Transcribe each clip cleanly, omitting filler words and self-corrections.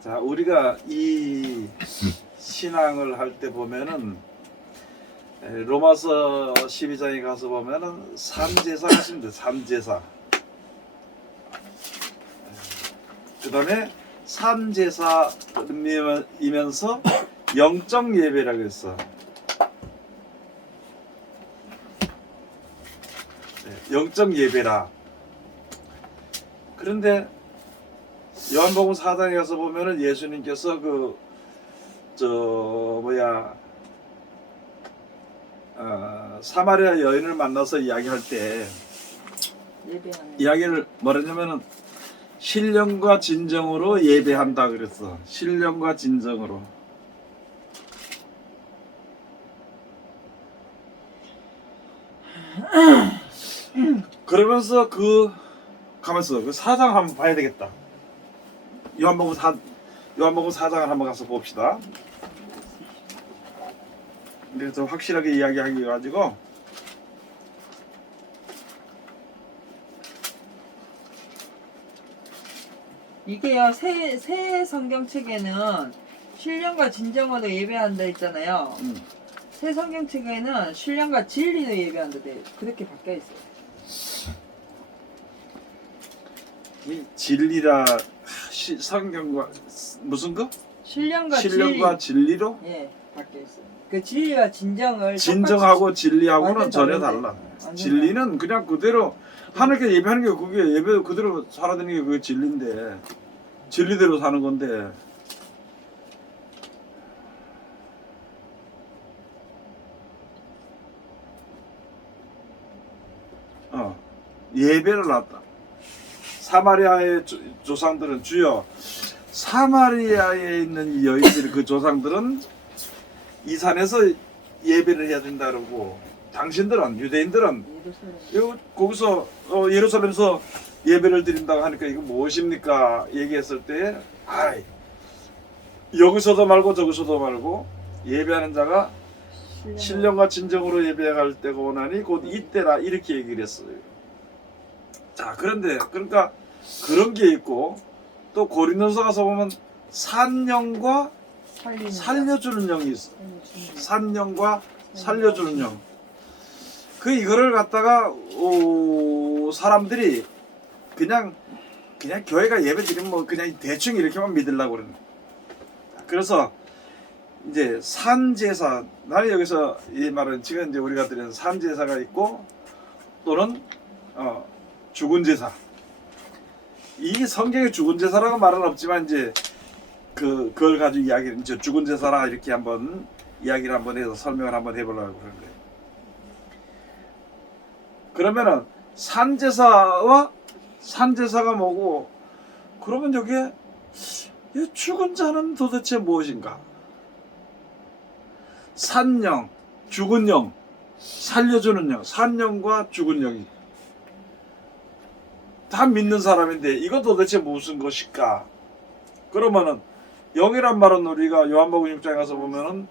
자, 우리가 이 신앙을 할 때 보면은 로마서 12장에 가서 보면은 삼제사가 있습니다. 삼제사. 그 다음에 삼제사이면서 영적 예배라고 했어. 영적 예배라. 그런데 요한복음 4장에 가서 보면은 예수님께서 사마리아 여인을 만나서 이야기할 때 이야기를 뭐랬냐면은 신령과 진정으로 예배한다 그랬어. 신령과 진정으로. 그러면서 가면서 그 4장 한번 봐야 되겠다. 요한복음 4장을 한번 가서 봅시다. 그래서 확실하게 이야기하기 가지고 이게요, 새 성경책에는 신령과 진정으로 예배한다 했잖아요. 새 성경책에는 신령과 진리로 예배한다 돼. 그렇게 바뀌어 있어요. 이 진리라 성경과 무슨 거? 신령과 진리로? 예, 바뀌어 있어요. 그 진리와 진정하고 진리하고는 완전 전혀 다른데. 달라. 완전 진리는 그냥 그대로 하늘께 예배하는 게 그게 예배 그대로 살아드는 게 그게 진리인데 진리대로 사는 건데 예배를 놨다. 사마리아의 조상들은 주여 사마리아에 있는 이 여인들 그 조상들은 이 산에서 예배를 해야 된다 그러고 당신들은 유대인들은 거기서 예루살렘에서 예배를 드린다고 하니까 이거 무엇입니까? 얘기했을 때 여기서도 말고 저기서도 말고 예배하는 자가 신령과 진정으로 예배할 때가 오나니 곧 이때라 이렇게 얘기를 했어요. 자, 그러니까 그런 게 있고 또 고린도서 가서 보면 산령과 살려주는 영이 있어. 산령과 살려주는 영. 이거를 갖다가 사람들이 그냥 교회가 예배 드리면 뭐 그냥 대충 이렇게만 믿으려고 그러는. 그래서 이제 산제사, 나는 여기서 이 말은 지금 이제 우리가 드리는 산제사가 있고 또는 죽은 제사. 이 성경에 죽은 제사라고 말은 없지만 이제 그걸 가지고 이야기를 이제 죽은 제사라 이렇게 한번 이야기를 한번 해서 설명을 한번 해보려고 그런 거예요. 그러면은 산제사가 뭐고 그러면 여기에 이 죽은 자는 도대체 무엇인가? 산영, 죽은 영, 살려주는 영, 산영과 죽은 영이 다 믿는 사람인데 이건 도대체 무슨 것일까? 그러면은 영이란 말은 우리가 요한복음 6장에 가서 보면은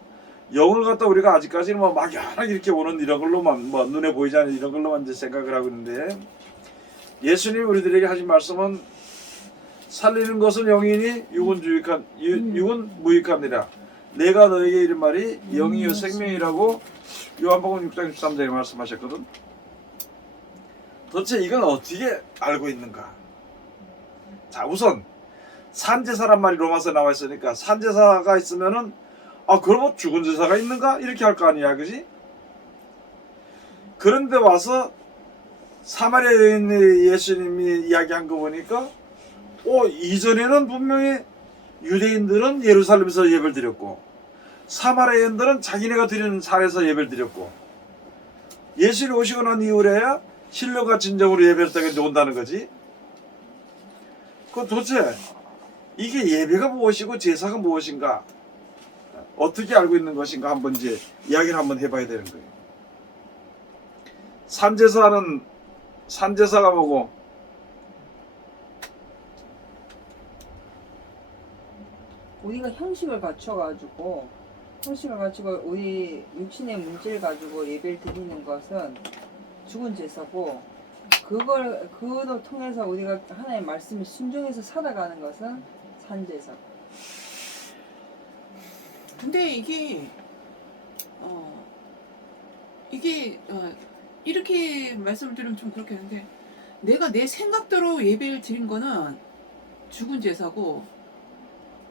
영을 갖다 우리가 아직까지는 뭐 막연하게 이렇게 보는 이런 걸로만 뭐 눈에 보이지 않는 이런 걸로만 이제 생각을 하고 있는데 예수님이 우리들에게 하신 말씀은 살리는 것은 영이니 육은 무익함이라. 내가 너에게 이른 말이 영이요 생명이라고 요한복음 6장 13절에 말씀하셨거든. 도대체 이건 어떻게 알고 있는가? 자, 우선 산제사란 말이 로마서에 나와 있으니까 산제사가 있으면은 그러면 죽은 제사가 있는가? 이렇게 할 거 아니야, 그지? 그런데 와서 사마리아 여인의 예수님이 이야기한 거 보니까 이전에는 분명히 유대인들은 예루살렘에서 예배를 드렸고 사마리아 여인들은 자기네가 드리는 산에서 예배를 드렸고 예수님이 오시고 난 이후에야 신령과 진정으로 예배할 때가 이제 온다는 거지. 도대체 이게 예배가 무엇이고 제사가 무엇인가? 어떻게 알고 있는 것인가 한번 이제 이야기를 한번 해봐야 되는 거예요. 산제사가 뭐고? 우리가 형식을 갖추고 우리 육신의 문제를 가지고 예배를 드리는 것은 죽은 제사고, 그거를 통해서 우리가 하나님의 말씀에 순종해서 살아가는 것은 산제사. 근데 이게 이렇게 말씀을 드리면 좀 그렇겠는데, 내가 내 생각대로 예배를 드린 거는 죽은 제사고,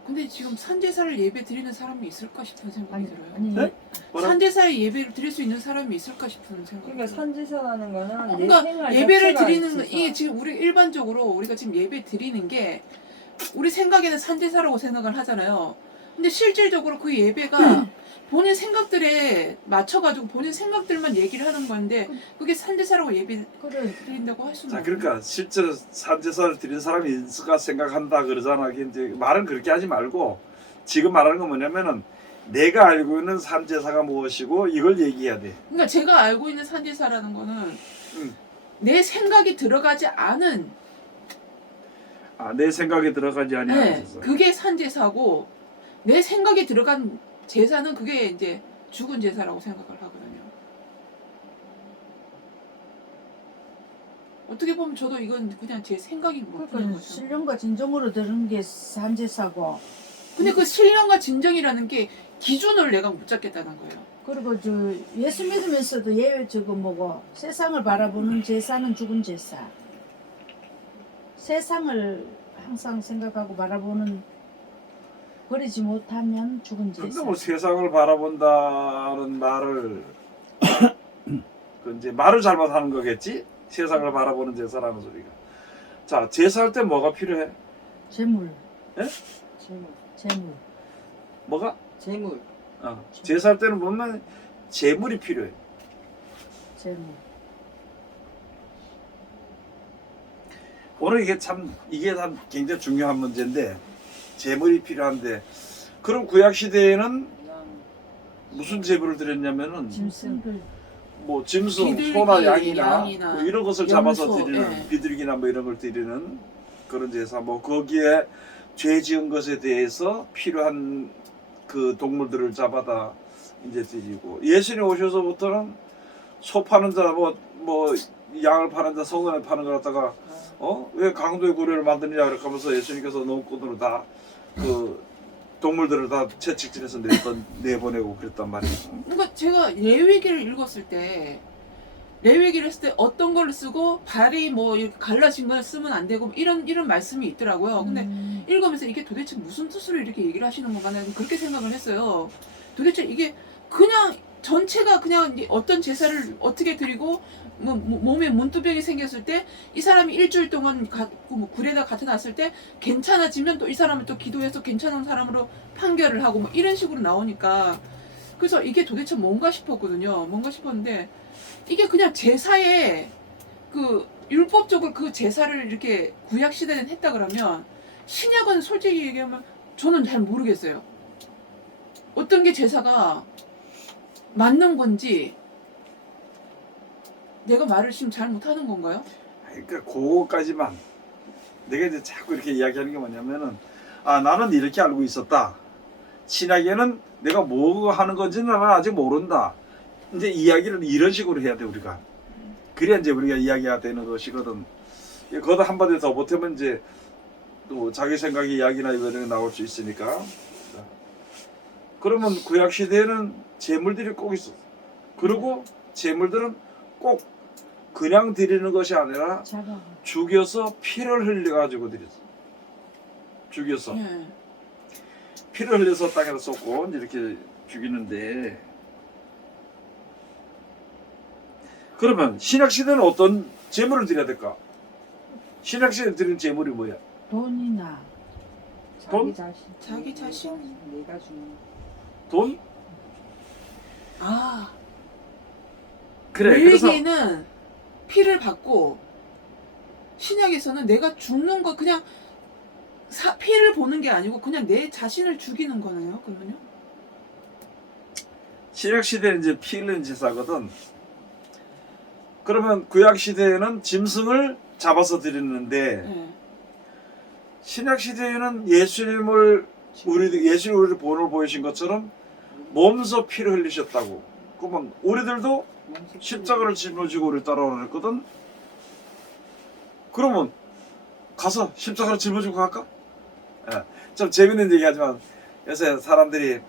근데 지금 산제사를 예배 드리는 사람이 있을까 싶은 생각이 들어요. 네? 뭐라? 산제사에 예배를 드릴 수 있는 사람이 있을까 싶은 생각이 그러니까 들어요. 산제사라는 거는 내 그러니까 생활 예배를 자체가 드리는 제사. 이게 지금 우리 일반적으로 우리가 지금 예배 드리는 게 우리 생각에는 산제사라고 생각을 하잖아요. 근데 실질적으로 그 예배가 본인 생각들에 맞춰가지고 본인 생각들만 얘기를 하는 건데, 그게 산제사라고 예배 그래. 드린다고 할 수는 자, 없는. 그러니까 실제로 산제사를 드리는 사람이 있을까 생각한다 그러잖아. 이제 말은 그렇게 하지 말고 지금 말하는 건 뭐냐면은 내가 알고 있는 산제사가 무엇이고 이걸 얘기해야 돼. 그러니까 제가 알고 있는 산제사라는 거는 내 생각이 들어가지 않은, 내 생각에 들어가지 아니하는 네, 제사. 그게 산제사고, 내 생각이 들어간 제사는 그게 이제 죽은 제사라고 생각을 하거든요. 어떻게 보면 저도 이건 그냥 제 생각인 것 뿐인 그러니까 거죠. 신령과 진정으로 들은 게 산제사고, 근데 그 신령과 진정이라는 게 기준을 내가 못 잡겠다는 거예요. 그리고 저 예수 믿으면서도 저거 뭐고 세상을 바라보는 제사는 죽은 제사. 세상을 항상 생각하고 바라보는, 버리지 못하면 죽은 근데 제사. 뭐 세상을 바라본다는 말을 그 이제 말을 잘못하는 거겠지? 세상을 바라보는 제사라는 소리가. 자, 제사할 때 뭐가 필요해? 재물, 재물. 재물. 뭐가? 재물. 제사할 때는 보면 재물이 필요해. 재물. 오늘 이게 참 굉장히 중요한 문제인데 재물이 필요한데, 그럼 구약 시대에는 그냥 무슨 제물을 드렸냐면은 짐승들. 뭐 짐승, 비둘기, 소나 양이나 양이나 뭐 이런 것을 잡아서 염소, 드리는 예. 비둘기나 뭐 이런 걸 드리는 그런 제사. 뭐 거기에 죄 지은 것에 대해서 필요한 그 동물들을 잡아다 이제 드리고, 예수님 오셔서부터는 소 파는 자 뭐 양을 파는 자 소금을 파는 걸 갖다가 왜 강도의 고려를 만드느냐 이렇게 하면서 예수님께서 농꾼으로 다 그 동물들을 다 채찍질해서 내보내고 그랬단 말이에요. 그러니까 제가 레위기를 읽었을 때, 레위기를 했을 때 어떤 걸 쓰고 발이 뭐 이렇게 갈라진 걸 쓰면 안 되고 이런 말씀이 있더라고요. 근데 읽으면서 이게 도대체 무슨 뜻으로 이렇게 얘기를 하시는 건가, 나는 그렇게 생각을 했어요. 도대체 이게 그냥 전체가 그냥 이제 어떤 제사를 어떻게 드리고 뭐 몸에 문두병이 생겼을 때 이 사람이 일주일 동안 뭐 굴에다 갖다 놨을 때 괜찮아지면 또 이 사람을 또 기도해서 괜찮은 사람으로 판결을 하고 뭐 이런 식으로 나오니까, 그래서 이게 도대체 뭔가 싶었거든요. 뭔가 싶었는데 이게 그냥 제사에 그 율법적으로 그 제사를 이렇게 구약 시대는 했다 그러면, 신약은 솔직히 얘기하면 저는 잘 모르겠어요. 어떤 게 제사가 맞는 건지. 내가 말을 지금 잘 못하는 건가요? 그러니까 그거까지만. 내가 이제 자꾸 이렇게 이야기하는 게 뭐냐면은 나는 이렇게 알고 있었다. 신약에는 내가 뭐 하는 건지는 나는 아직 모른다. 이제 이야기를 이런 식으로 해야 돼 우리가. 그래야 이제 우리가 이야기가 되는 것이거든. 거기다 한마디 더 보태면 이제 또 자기 생각의 이야기나 이런 게 나올 수 있으니까. 자, 그러면 구약 시대에는 제물들이 꼭 있었어. 그리고 제물들은 꼭 그냥 드리는 것이 아니라 잡아. 죽여서 피를 흘려가지고 드렸어. 죽여서 예. 피를 흘려서 땅에다 쏟고 이렇게 죽이는데, 그러면 신약 시대는 어떤 제물을 드려야 될까? 신약 시대 드리는 제물이 뭐야? 돈이나 돈? 자기 자신? 내가 주는. 돈? 아, 그래. 그래서 레위기는 피를 받고, 신약에서는 내가 죽는 거 그냥 피를 보는 게 아니고 그냥 내 자신을 죽이는 거네요. 그러면요? 신약 시대는 이제 피 흘리는 제사거든. 그러면 구약 시대에는 짐승을 잡아서 드리는데, 예. 신약 시대에는 예수님이 우리를 본을 보이신 것처럼 몸소 피를 흘리셨다고. 그러면 우리들도 십자가를 짊어지고 우리 따라오라 했거든. 그러면 가서 십자가를 짊어지고 갈까? 예, 좀 재밌는 얘기하지만 요새 사람들이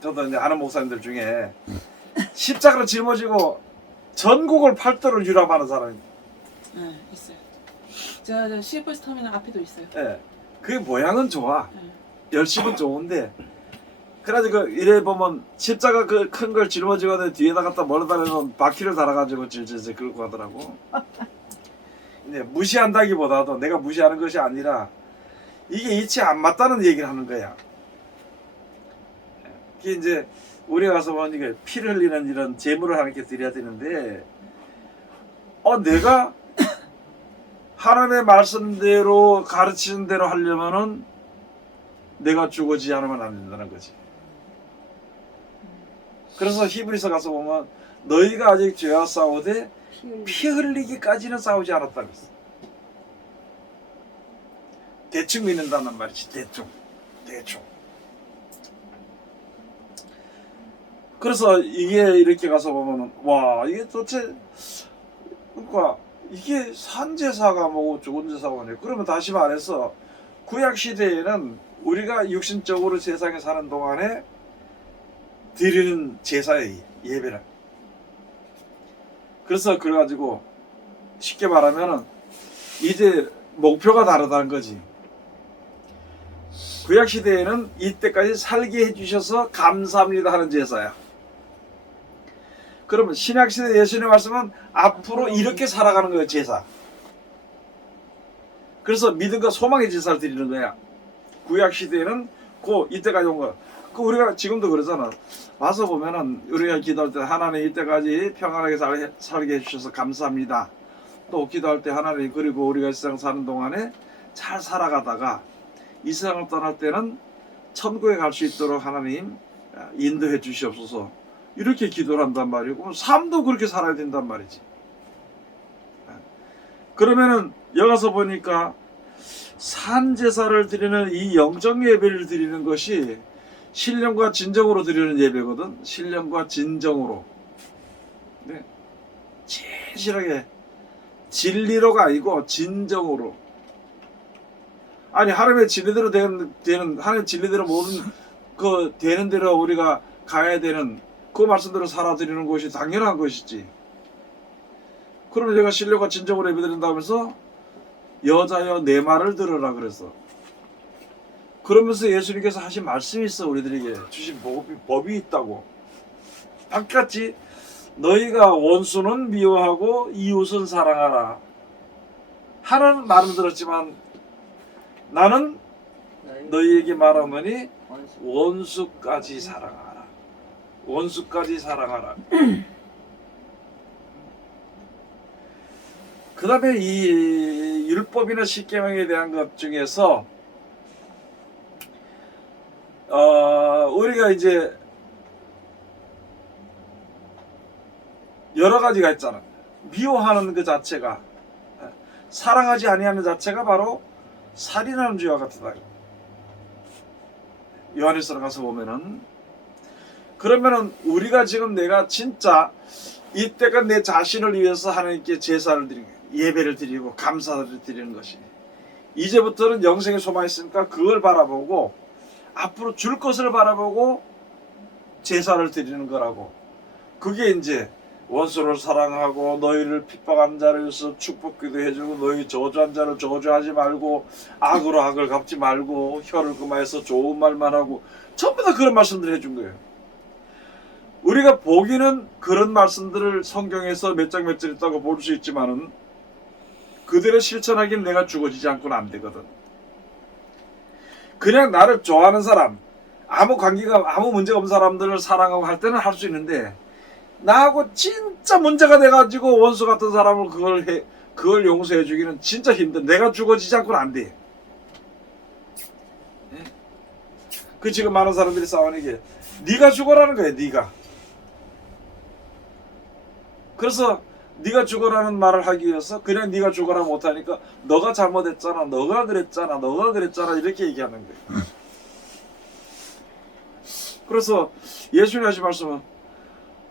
저도 이제 아는 목사님들 중에 십자가를 짊어지고 전국을 팔도를 유람하는 사람이 네, 있어요. 저 CFS 터미널 앞에도 있어요. 예, 그 모양은 좋아. 네. 열심은 좋은데 그래가지고 이래 보면 십자가 그 큰 걸 짊어지고 뒤에다 갖다 멀어다 놓으면 바퀴를 달아가지고 질질질 끌고 가더라고. 이제 무시한다기보다도 내가 무시하는 것이 아니라 이게 이치 안 맞다는 얘기를 하는 거야. 이게 이제 우리 가서 보면 이게 피를 흘리는 이런 제물을 하나님께 드려야 되는데 내가 하나님의 말씀대로 가르치는 대로 하려면은 내가 죽어지지 않으면 안 된다는 거지. 그래서 히브리서 가서 보면 너희가 아직 죄와 싸우되 피 흘리기까지는 싸우지 않았다고 했어. 대충 믿는다는 말이지. 대충. 그래서 이게 이렇게 가서 보면 와 이게 도대체 그러니까 이게 산제사가 뭐고 죽은 제사가 뭐냐. 그러면 다시 말해서 구약 시대에는 우리가 육신적으로 세상에 사는 동안에 드리는 제사의 예배라. 그래서 그래가지고 쉽게 말하면은 이제 목표가 다르다는 거지. 구약 시대에는 이때까지 살게 해주셔서 감사합니다 하는 제사야. 그러면 신약 시대 예수님의 말씀은 앞으로 이렇게 살아가는 거예요, 제사. 그래서 믿음과 소망의 제사를 드리는 거야. 구약 시대에는 이때까지 온 거야. 우리가 지금도 그러잖아. 와서 보면은 우리가 기도할 때 하나님 이때까지 평안하게 살게 해주셔서 감사합니다. 또 기도할 때 하나님 그리고 우리가 이 세상 사는 동안에 잘 살아가다가 이 세상을 떠날 때는 천국에 갈 수 있도록 하나님 인도해 주시옵소서. 이렇게 기도를 한단 말이고 삶도 그렇게 살아야 된단 말이지. 그러면은 여기서 보니까 산제사를 드리는 이 영적 예배를 드리는 것이 신령과 진정으로 드리는 예배거든. 신령과 진정으로. 네. 진실하게 진리로가 아니고 진정으로. 아니 하나님의 진리대로 되는 하나님의 진리대로 모든 그 되는 대로 우리가 가야 되는 그 말씀대로 살아드리는 것이 당연한 것이지. 그러면 내가 신령과 진정으로 예배드린다면서 여자여 내 말을 들으라 그랬어. 그러면서 예수님께서 하신 말씀이 있어. 우리들에게 주신 법이 있다고. 아까같이 너희가 원수는 미워하고 이웃은 사랑하라 하는 말은 들었지만 나는 너희에게 말하노니 원수까지 사랑하라. 원수까지 사랑하라. 그 다음에 이 율법이나 십계명에 대한 것 중에서 우리가 이제 여러 가지가 있잖아. 미워하는 그 자체가, 사랑하지 아니하는 자체가 바로 살인하는 죄와 같다. 요한일서로 가서 보면은, 그러면은 우리가 지금 내가 진짜 이때가 내 자신을 위해서 하나님께 제사를 드리고 예배를 드리고 감사를 드리는 것이, 이제부터는 영생의 소망이 있으니까 그걸 바라보고 앞으로 줄 것을 바라보고 제사를 드리는 거라고. 그게 이제 원수를 사랑하고 너희를 핍박한 자를 위해서 축복기도 해주고 너희 저주한 자를 저주하지 말고 악으로 악을 갚지 말고 혀를 금하여서 좋은 말만 하고, 전부 다 그런 말씀들을 해준 거예요. 우리가 보기는 그런 말씀들을 성경에서 몇 장 몇 절 있다고 볼 수 있지만은 그대로 실천하기는 내가 죽어지지 않고는 안 되거든. 그냥 나를 좋아하는 사람, 아무 관계가 아무 문제가 없는 사람들을 사랑하고 할 때는 할 수 있는데, 나하고 진짜 문제가 돼가지고 원수 같은 사람을 그걸 용서해 주기는 진짜 힘든. 내가 죽어지지 않고는 안 돼. 그 지금 많은 사람들이 싸우는 게 네가 죽어라는 거야. 네가. 그래서 네가 죽어라는 말을 하기 위해서 그냥 네가 죽어라 못하니까 너가 잘못했잖아, 너가 그랬잖아 이렇게 얘기하는 거예요. 그래서 예수님이 하신 말씀은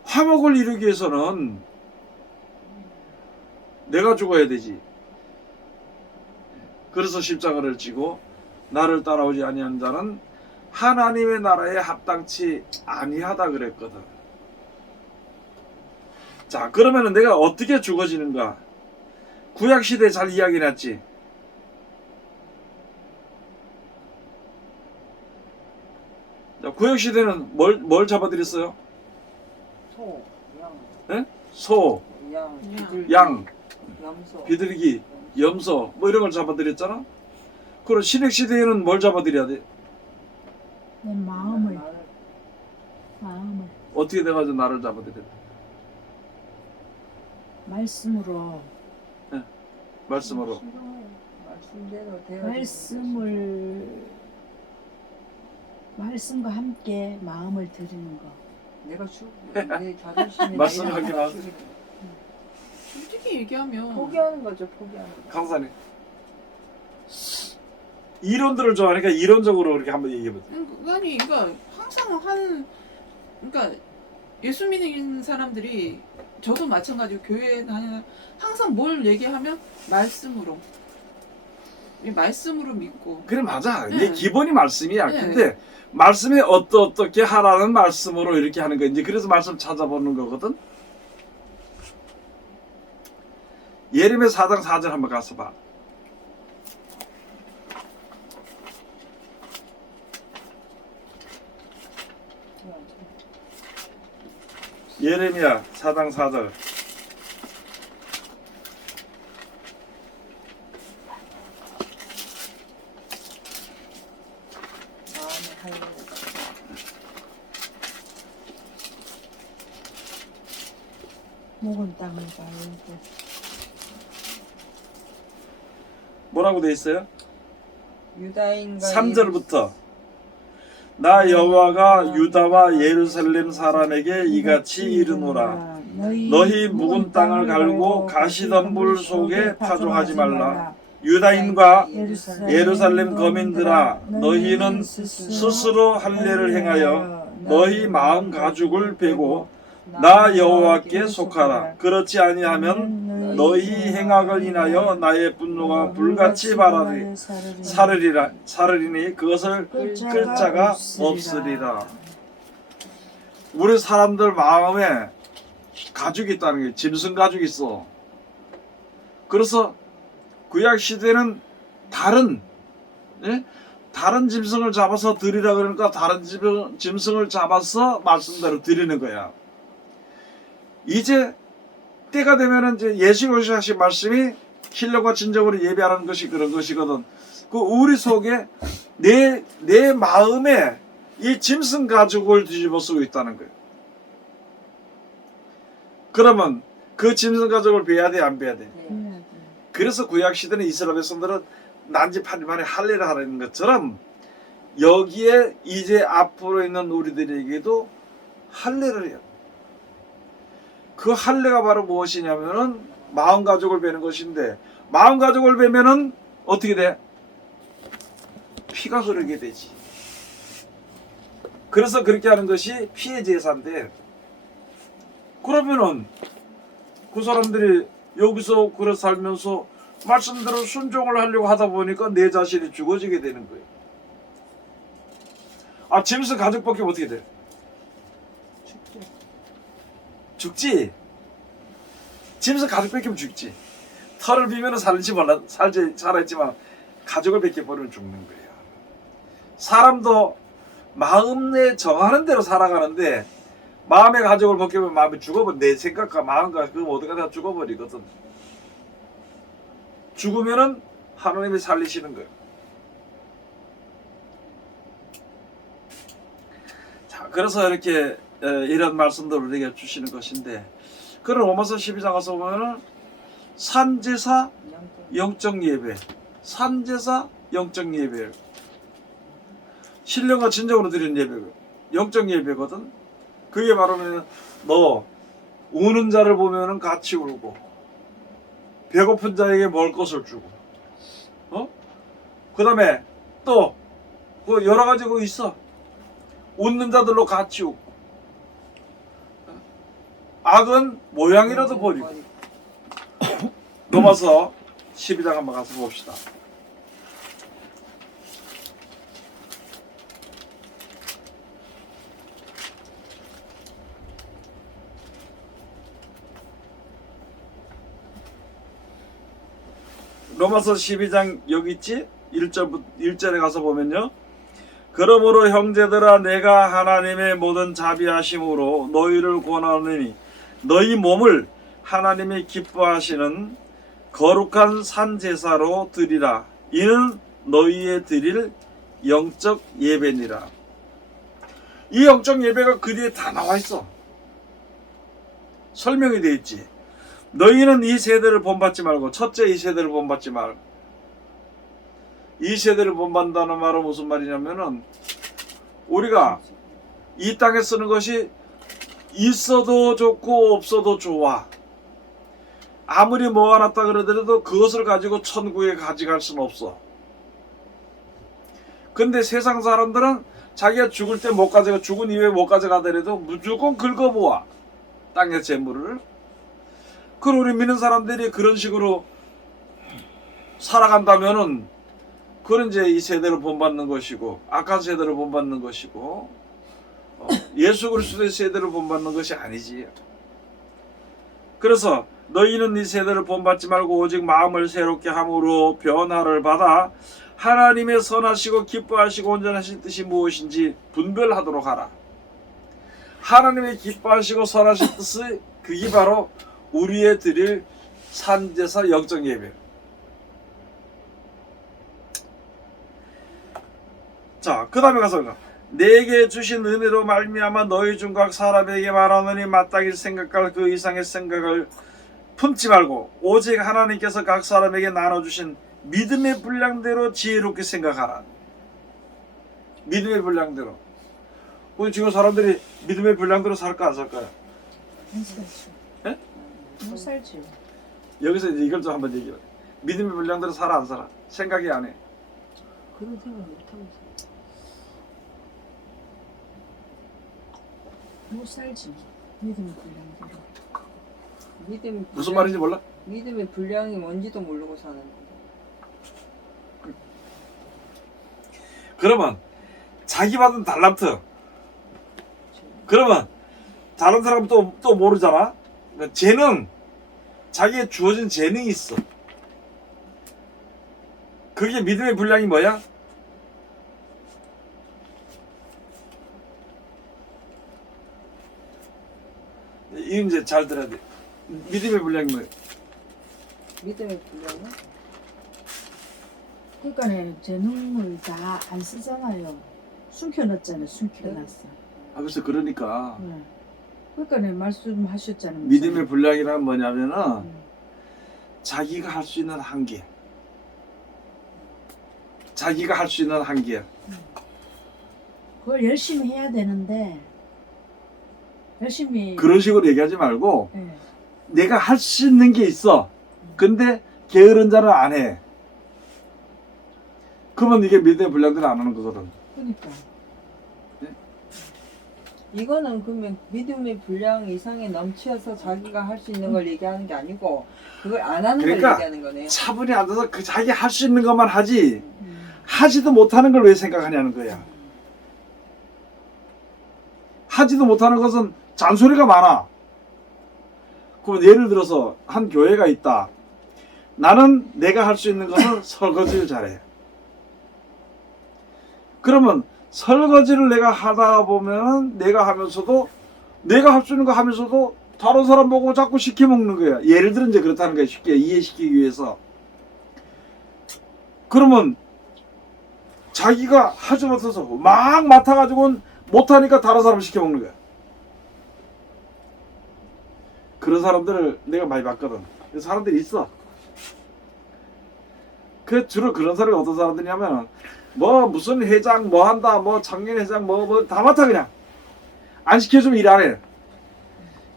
화목을 이루기 위해서는 내가 죽어야 되지. 그래서 십자가를 지고 나를 따라오지 아니한 자는 하나님의 나라에 합당치 아니하다 그랬거든. 자, 그러면은 내가 어떻게 죽어지는가? 구약 시대 잘 이야기했지. 자, 구약 시대는 뭘 잡아들였어요? 소, 양, 예? 소, 양, 비둘기, 양, 염소, 비둘기, 염소 뭐 이런 걸 잡아들였잖아. 그럼 신약 시대에는 뭘 잡아들여야 돼? 내 마음을 나를 마음을 어떻게 돼가지고 나를 잡아들여야 돼? 말씀으로 말씀으로. 순종해. 말씀대로 되어지는 말씀과 함께 마음을 드리는 거. 내가 내 자존심이 말씀을 하긴 내가 하지. 솔직히 얘기하면 포기하는 거죠. 포기하는 거. 강사님 이론들을 좋아하니까 이론적으로 이렇게 한번 얘기해보자. 아니 그러니까 항상 그러니까 예수 믿는 사람들이 저도 마찬가지고 교회에 다니는 항상 뭘 얘기하면 말씀으로 이 말씀으로 믿고 그래 맞아. 이게 네. 기본이 말씀이야. 네. 근데 말씀이 어떻게 하라는 말씀으로 이렇게 하는 거 이제 그래서 말씀 찾아보는 거거든. 예레미야 4장 4절 한번 가서 봐. 예레미야 4장 4절. 마음에 할례. 묵은 땅을 갈고 뭐라고 돼 있어요? 유다인과 3절부터 나 여호와가 유다와 예루살렘 사람에게 이같이 이르노라. 너희 묵은 땅을 갈고 가시던 물 속에 파종하지 말라. 유다인과 예루살렘 거민들아, 너희는 스스로 할례를 행하여 너희 마음 가죽을 베고 나 여호와께 속하라. 그렇지 아니하면 너희 행악을 인하여 나의 분노가 불같이 사르리니 그것을 끌 자가 없으리라. 우리 사람들 마음에 가죽이 있다는 게 짐승 가죽이 있어. 그래서 구약 시대는 다른 짐승을 잡아서 드리라 그러니까 다른 짐승을 잡아서 말씀대로 드리는 거야. 이제 때가 되면은 이제 예수 오시신 말씀이 신령과 진정으로 예배하는 것이 그런 것이거든. 그 우리 속에 내 마음에 이 짐승 가죽을 뒤집어 쓰고 있다는 거예요. 그러면 그 짐승 가죽을 베야 돼, 안 베야 돼? 그래서 구약 시대는 이스라엘 백성들은 난집한 만에 할례를 하라는 것처럼 여기에 이제 앞으로 있는 우리들에게도 할례를 해요. 그 할례가 바로 무엇이냐면은 마음 가죽을 베는 것인데, 마음 가죽을 베면은 어떻게 돼? 피가 흐르게 되지. 그래서 그렇게 하는 것이 피의 제사인데, 그러면은 그 사람들이 여기서 그래 살면서 말씀대로 순종을 하려고 하다 보니까 내 자신이 죽어지게 되는 거예요. 아, 짐승 가죽 벗기면 어떻게 돼? 죽지. 짐승 가죽 벗기면 죽지. 털을 비면 살아있지만 가죽을 벗겨버리면 죽는 거예요. 사람도 마음에 정하는 대로 살아가는데 마음의 가죽을 벗기면 마음이 죽어버려. 내 생각과 마음과 그 모든 게 다 죽어버리거든. 죽으면은 하나님이 살리시는 거예요. 자, 그래서 이렇게 이런 말씀들을 우리에게 주시는 것인데, 그런 로마서 12장 가서 보면은 산제사 영적 예배, 산제사 영적 예배, 신령과 진정으로 드리는 예배고 영적 예배거든. 그게 바로 너 우는 자를 보면은 같이 울고 배고픈 자에게 먹을 것을 주고, 그 다음에 또 그 여러 가지 거 있어. 웃는 자들로 같이 웃고, 악은 모양이라도 버리고. 로마서 12장 한번 가서 봅시다. 로마서 12장 여기 있지? 1절에 가서 보면요. 그러므로 형제들아 내가 하나님의 모든 자비하심으로 너희를 권하노니 너희 몸을 하나님이 기뻐하시는 거룩한 산 제사로 드리라. 이는 너희의 드릴 영적 예배니라. 이 영적 예배가 그 뒤에 다 나와 있어. 설명이 되어 있지. 너희는 이 세대를 본받지 말고, 첫째 이 세대를 본받지 말고. 이 세대를 본받는다는 말은 무슨 말이냐면은 우리가 이 땅에 쓰는 것이 있어도 좋고 없어도 좋아. 아무리 모아놨다 그러더라도 그것을 가지고 천국에 가져갈 수는 없어. 근데 세상 사람들은 자기가 죽을 때 못 가져가, 죽은 이후에 못 가져가더라도 무조건 긁어모아. 땅의 재물을. 그럼 우리 믿는 사람들이 그런 식으로 살아간다면은 그건 이제 이 세대를 본받는 것이고, 악한 세대를 본받는 것이고, 예수 그리스도의 세대를 본받는 것이 아니지. 그래서 너희는 이 세대를 본받지 말고 오직 마음을 새롭게 함으로 변화를 받아 하나님의 선하시고 기뻐하시고 온전하신 뜻이 무엇인지 분별하도록 하라. 하나님의 기뻐하시고 선하신 뜻이 그게 바로 우리의 드릴 산제사 영적 예배. 자, 그 다음에 가서 내게 주신 은혜로 말미암아 너희 중 각 사람에게 말하노니 마땅히 생각할 그 이상의 생각을 품지 말고 오직 하나님께서 각 사람에게 나눠주신 믿음의 분량대로 지혜롭게 생각하라. 믿음의 분량대로. 우리 지금 사람들이 믿음의 분량대로 살까 안 살까요? 안 살지. 예? 못 살지. 여기서 이제 이걸 좀 한번 얘기해. 믿음의 분량대로 살아 안 살아? 생각이 안 해. 그런 생각 못하고 있어. 못 살지. 믿음의 분량대로. 믿음의 무슨 분량- 말인지 몰라? 믿음의 분량이 뭔지도 모르고 사는 거. 그러면 자기 받은 달란트, 그러면 다른 사람 또 모르잖아. 그러니까 재능, 자기의 주어진 재능이 있어. 그게 믿음의 분량이 뭐야? 이건 이제 잘 들어야 돼. 믿음의 분량이 뭐야? 믿음의 분량은 그러니까 재능을 다 안 쓰잖아요. 숨겨놨잖아요. 숨겨놨어. 아, 그래서 그러니까 네. 그러니까 말씀하셨잖아요. 믿음의 분량이란 뭐냐면은 음. 자기가 할 수 있는 한계. 자기가 할 수 있는 한계. 그걸 열심히 해야 되는데 열심히 그런 식으로 얘기하지 말고 예. 내가 할 수 있는 게 있어. 근데 게으른 자는 안 해. 그러면 이게 믿음의 분량대로 안 하는 거거든. 그러니까 이거는 그러면 믿음의 분량 이상에 넘쳐서 자기가 할 수 있는 걸 얘기하는 게 아니고 그걸 안 하는 그러니까 걸 얘기하는 거네요. 차분히 앉아서 그 자기 할 수 있는 것만 하지 음. 하지도 못하는 걸 왜 생각하냐는 거야. 하지도 못하는 것은 잔소리가 많아. 그럼 예를 들어서 한 교회가 있다. 나는 내가 할 수 있는 것은 설거지를 잘해. 그러면 설거지를 내가 하다 보면 내가 하면서도 내가 할 수 있는 거 하면서도 다른 사람 보고 자꾸 시켜 먹는 거야. 예를 들어 이제 그렇다는 거야. 쉽게 이해시키기 위해서. 그러면 자기가 하지 못해서 막 맡아가지고는 못하니까 다른 사람 시켜 먹는 거야. 그런 사람들을 내가 많이 봤거든. 그런 사람들이 있어. 그 주로 그런 사람이 어떤 사람들이냐면 뭐 무슨 회장 뭐 한다 뭐 청년회장 뭐 다 맡아 그냥. 안 시켜주면 일 안 해.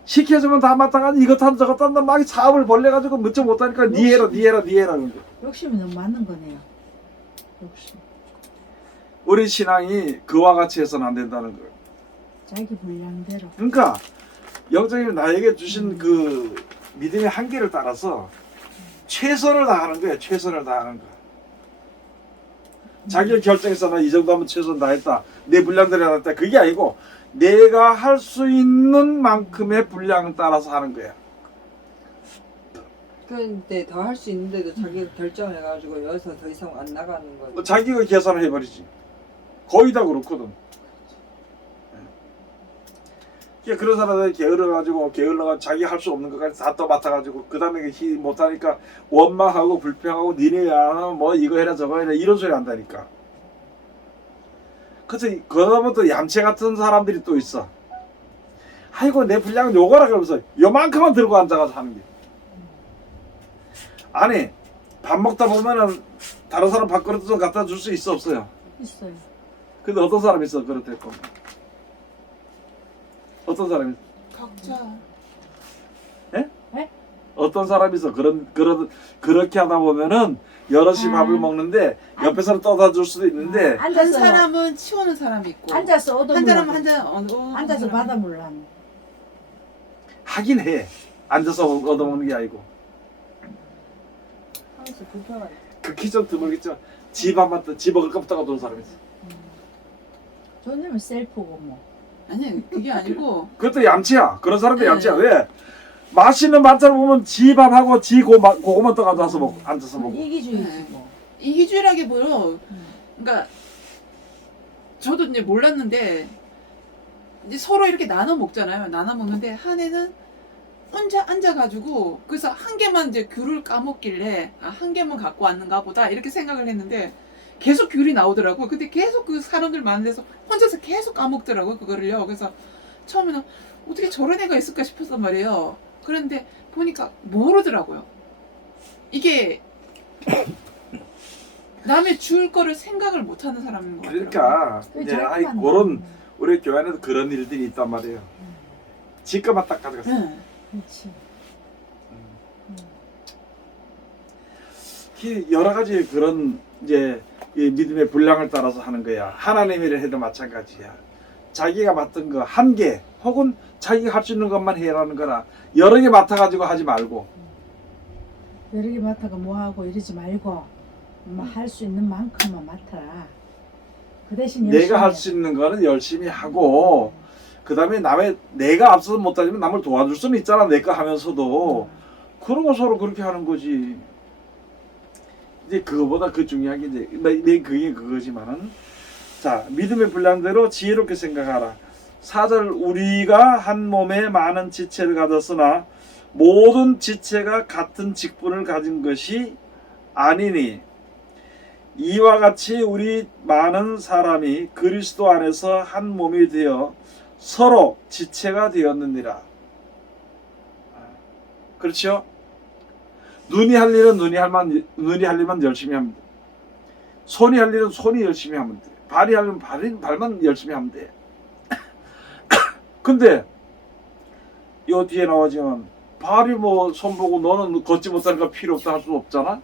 시켜주면 다 맡아가지고 이것 한다 저것 한다 막 사업을 벌려가지고 무척 못하니까 니 해라 그런 거. 욕심이 너무 많은 거네요. 욕심. 우리 신앙이 그와 같이 해서는 안 된다는 거예요. 자기 분량대로. 그러니까 영장님이 나에게 주신 그 믿음의 한계를 따라서 최선을 다하는 거예요. 최선을 다하는 거. 자기가 결정해서 나 이 정도 하면 최선 다했다. 내 분량대로 해놨다. 그게 아니고 내가 할 수 있는 만큼의 분량을 따라서 하는 거야. 근데 더 할 수 있는데도 자기가 결정해가지고 여기서 더 이상 안 나가는 거지. 자기가 계산을 해버리지. 거의 다 그렇거든. 그런 사람들이 게을러가 자기 할 수 없는 것까지 다 떠맡아가지고 그 다음에 못하니까 원망하고 불평하고 니네 야 뭐 이거 해라 저거 해라 이런 소리 한다니까. 그래서 그러다 보면 또 얌체 같은 사람들이 또 있어. 아이고 내 분량은 요거라 그러면서 요만큼만 들고 앉아가지고 하는 게. 아니 밥 먹다 보면은 다른 사람 밥그릇 좀 갖다 줄 수 있어 없어요? 있어요. 근데 어떤 사람이 있어 그렇대고 어떤 사람이 각자 어떤 사람이 있어 그렇게 하다 보면은 여럿이 밥을 먹는데 옆에서는 떠다 줄 수도 있는데 한 앉아서 사람은 치우는 사람이 있고 앉아서 얻어 한 사람은 물라고. 앉아서 받아 물라. 하긴 해. 앉아서 얻어먹는 게 아니고 하면서 불편하게. 극히 좀 드물겠죠. 집 한번 집 먹을 것부터가 돈 사람이 있어. 저놈은 셀프고 뭐. 아니 그게 아니고 그것도 얌치야. 그런 사람도 네. 얌치야. 왜? 맛있는 반찬 보면 지 밥하고 고구마 떠 가져와서 먹고 앉아서 먹고. 이기주의지 뭐. 이기주의라기보다 그러니까 저도 이제 몰랐는데 이제 서로 이렇게 나눠 먹잖아요. 나눠 먹는데 한 애는 혼자 앉아가지고 그래서 한 개만 이제 귤을 까먹길래 한 개만 갖고 왔는가 보다 이렇게 생각을 했는데 계속 귤이 나오더라고. 근데 계속 그 사람들 많은 데서 혼자서 계속 까먹더라고 그거를요. 그래서 처음에는 어떻게 저런 애가 있을까 싶었단 말이에요. 그런데 보니까 모르더라고요. 이게 남의 줄 거를 생각을 못하는 사람인 것 같아요. 그러니까 그게 이제 자기만 그런 우리 교회 안에도 그런 일들이 있단 말이에요. 지 것만 딱 가져갔어. 네. 그렇지. 여러 가지 그런 이제 이 믿음의 분량을 따라서 하는 거야. 하나님이라 해도 마찬가지야. 자기가 맡은 거 한 개 혹은 자기가 할 수 있는 것만 해라는 거나 여러 개 맡아가지고 하지 말고 여러 개 맡아가 뭐하고 이러지 말고 할 수 있는 만큼만 맡아라. 그 대신 내가 할 수 있는 거는 열심히 하고 그 다음에 내가 앞서서 못하지만 남을 도와줄 수는 있잖아. 내 거 하면서도 그런 거 서로 그렇게 하는 거지. 이제 그거보다 그 중요한 게 이제 그게 그거지만은 자 믿음의 분량대로 지혜롭게 생각하라. 4절 우리가 한 몸에 많은 지체를 가졌으나 모든 지체가 같은 직분을 가진 것이 아니니 이와 같이 우리 많은 사람이 그리스도 안에서 한 몸이 되어 서로 지체가 되었느니라. 그렇죠? 눈이 할 일은 눈이 할 일만 열심히 하면 돼. 손이 할 일은 손이 열심히 하면 돼. 발이 할 일은 발만 열심히 하면 돼. 근데 요 뒤에 나오지만 발이 뭐 손 보고 너는 걷지 못하니까 필요 없다 할 수 없잖아.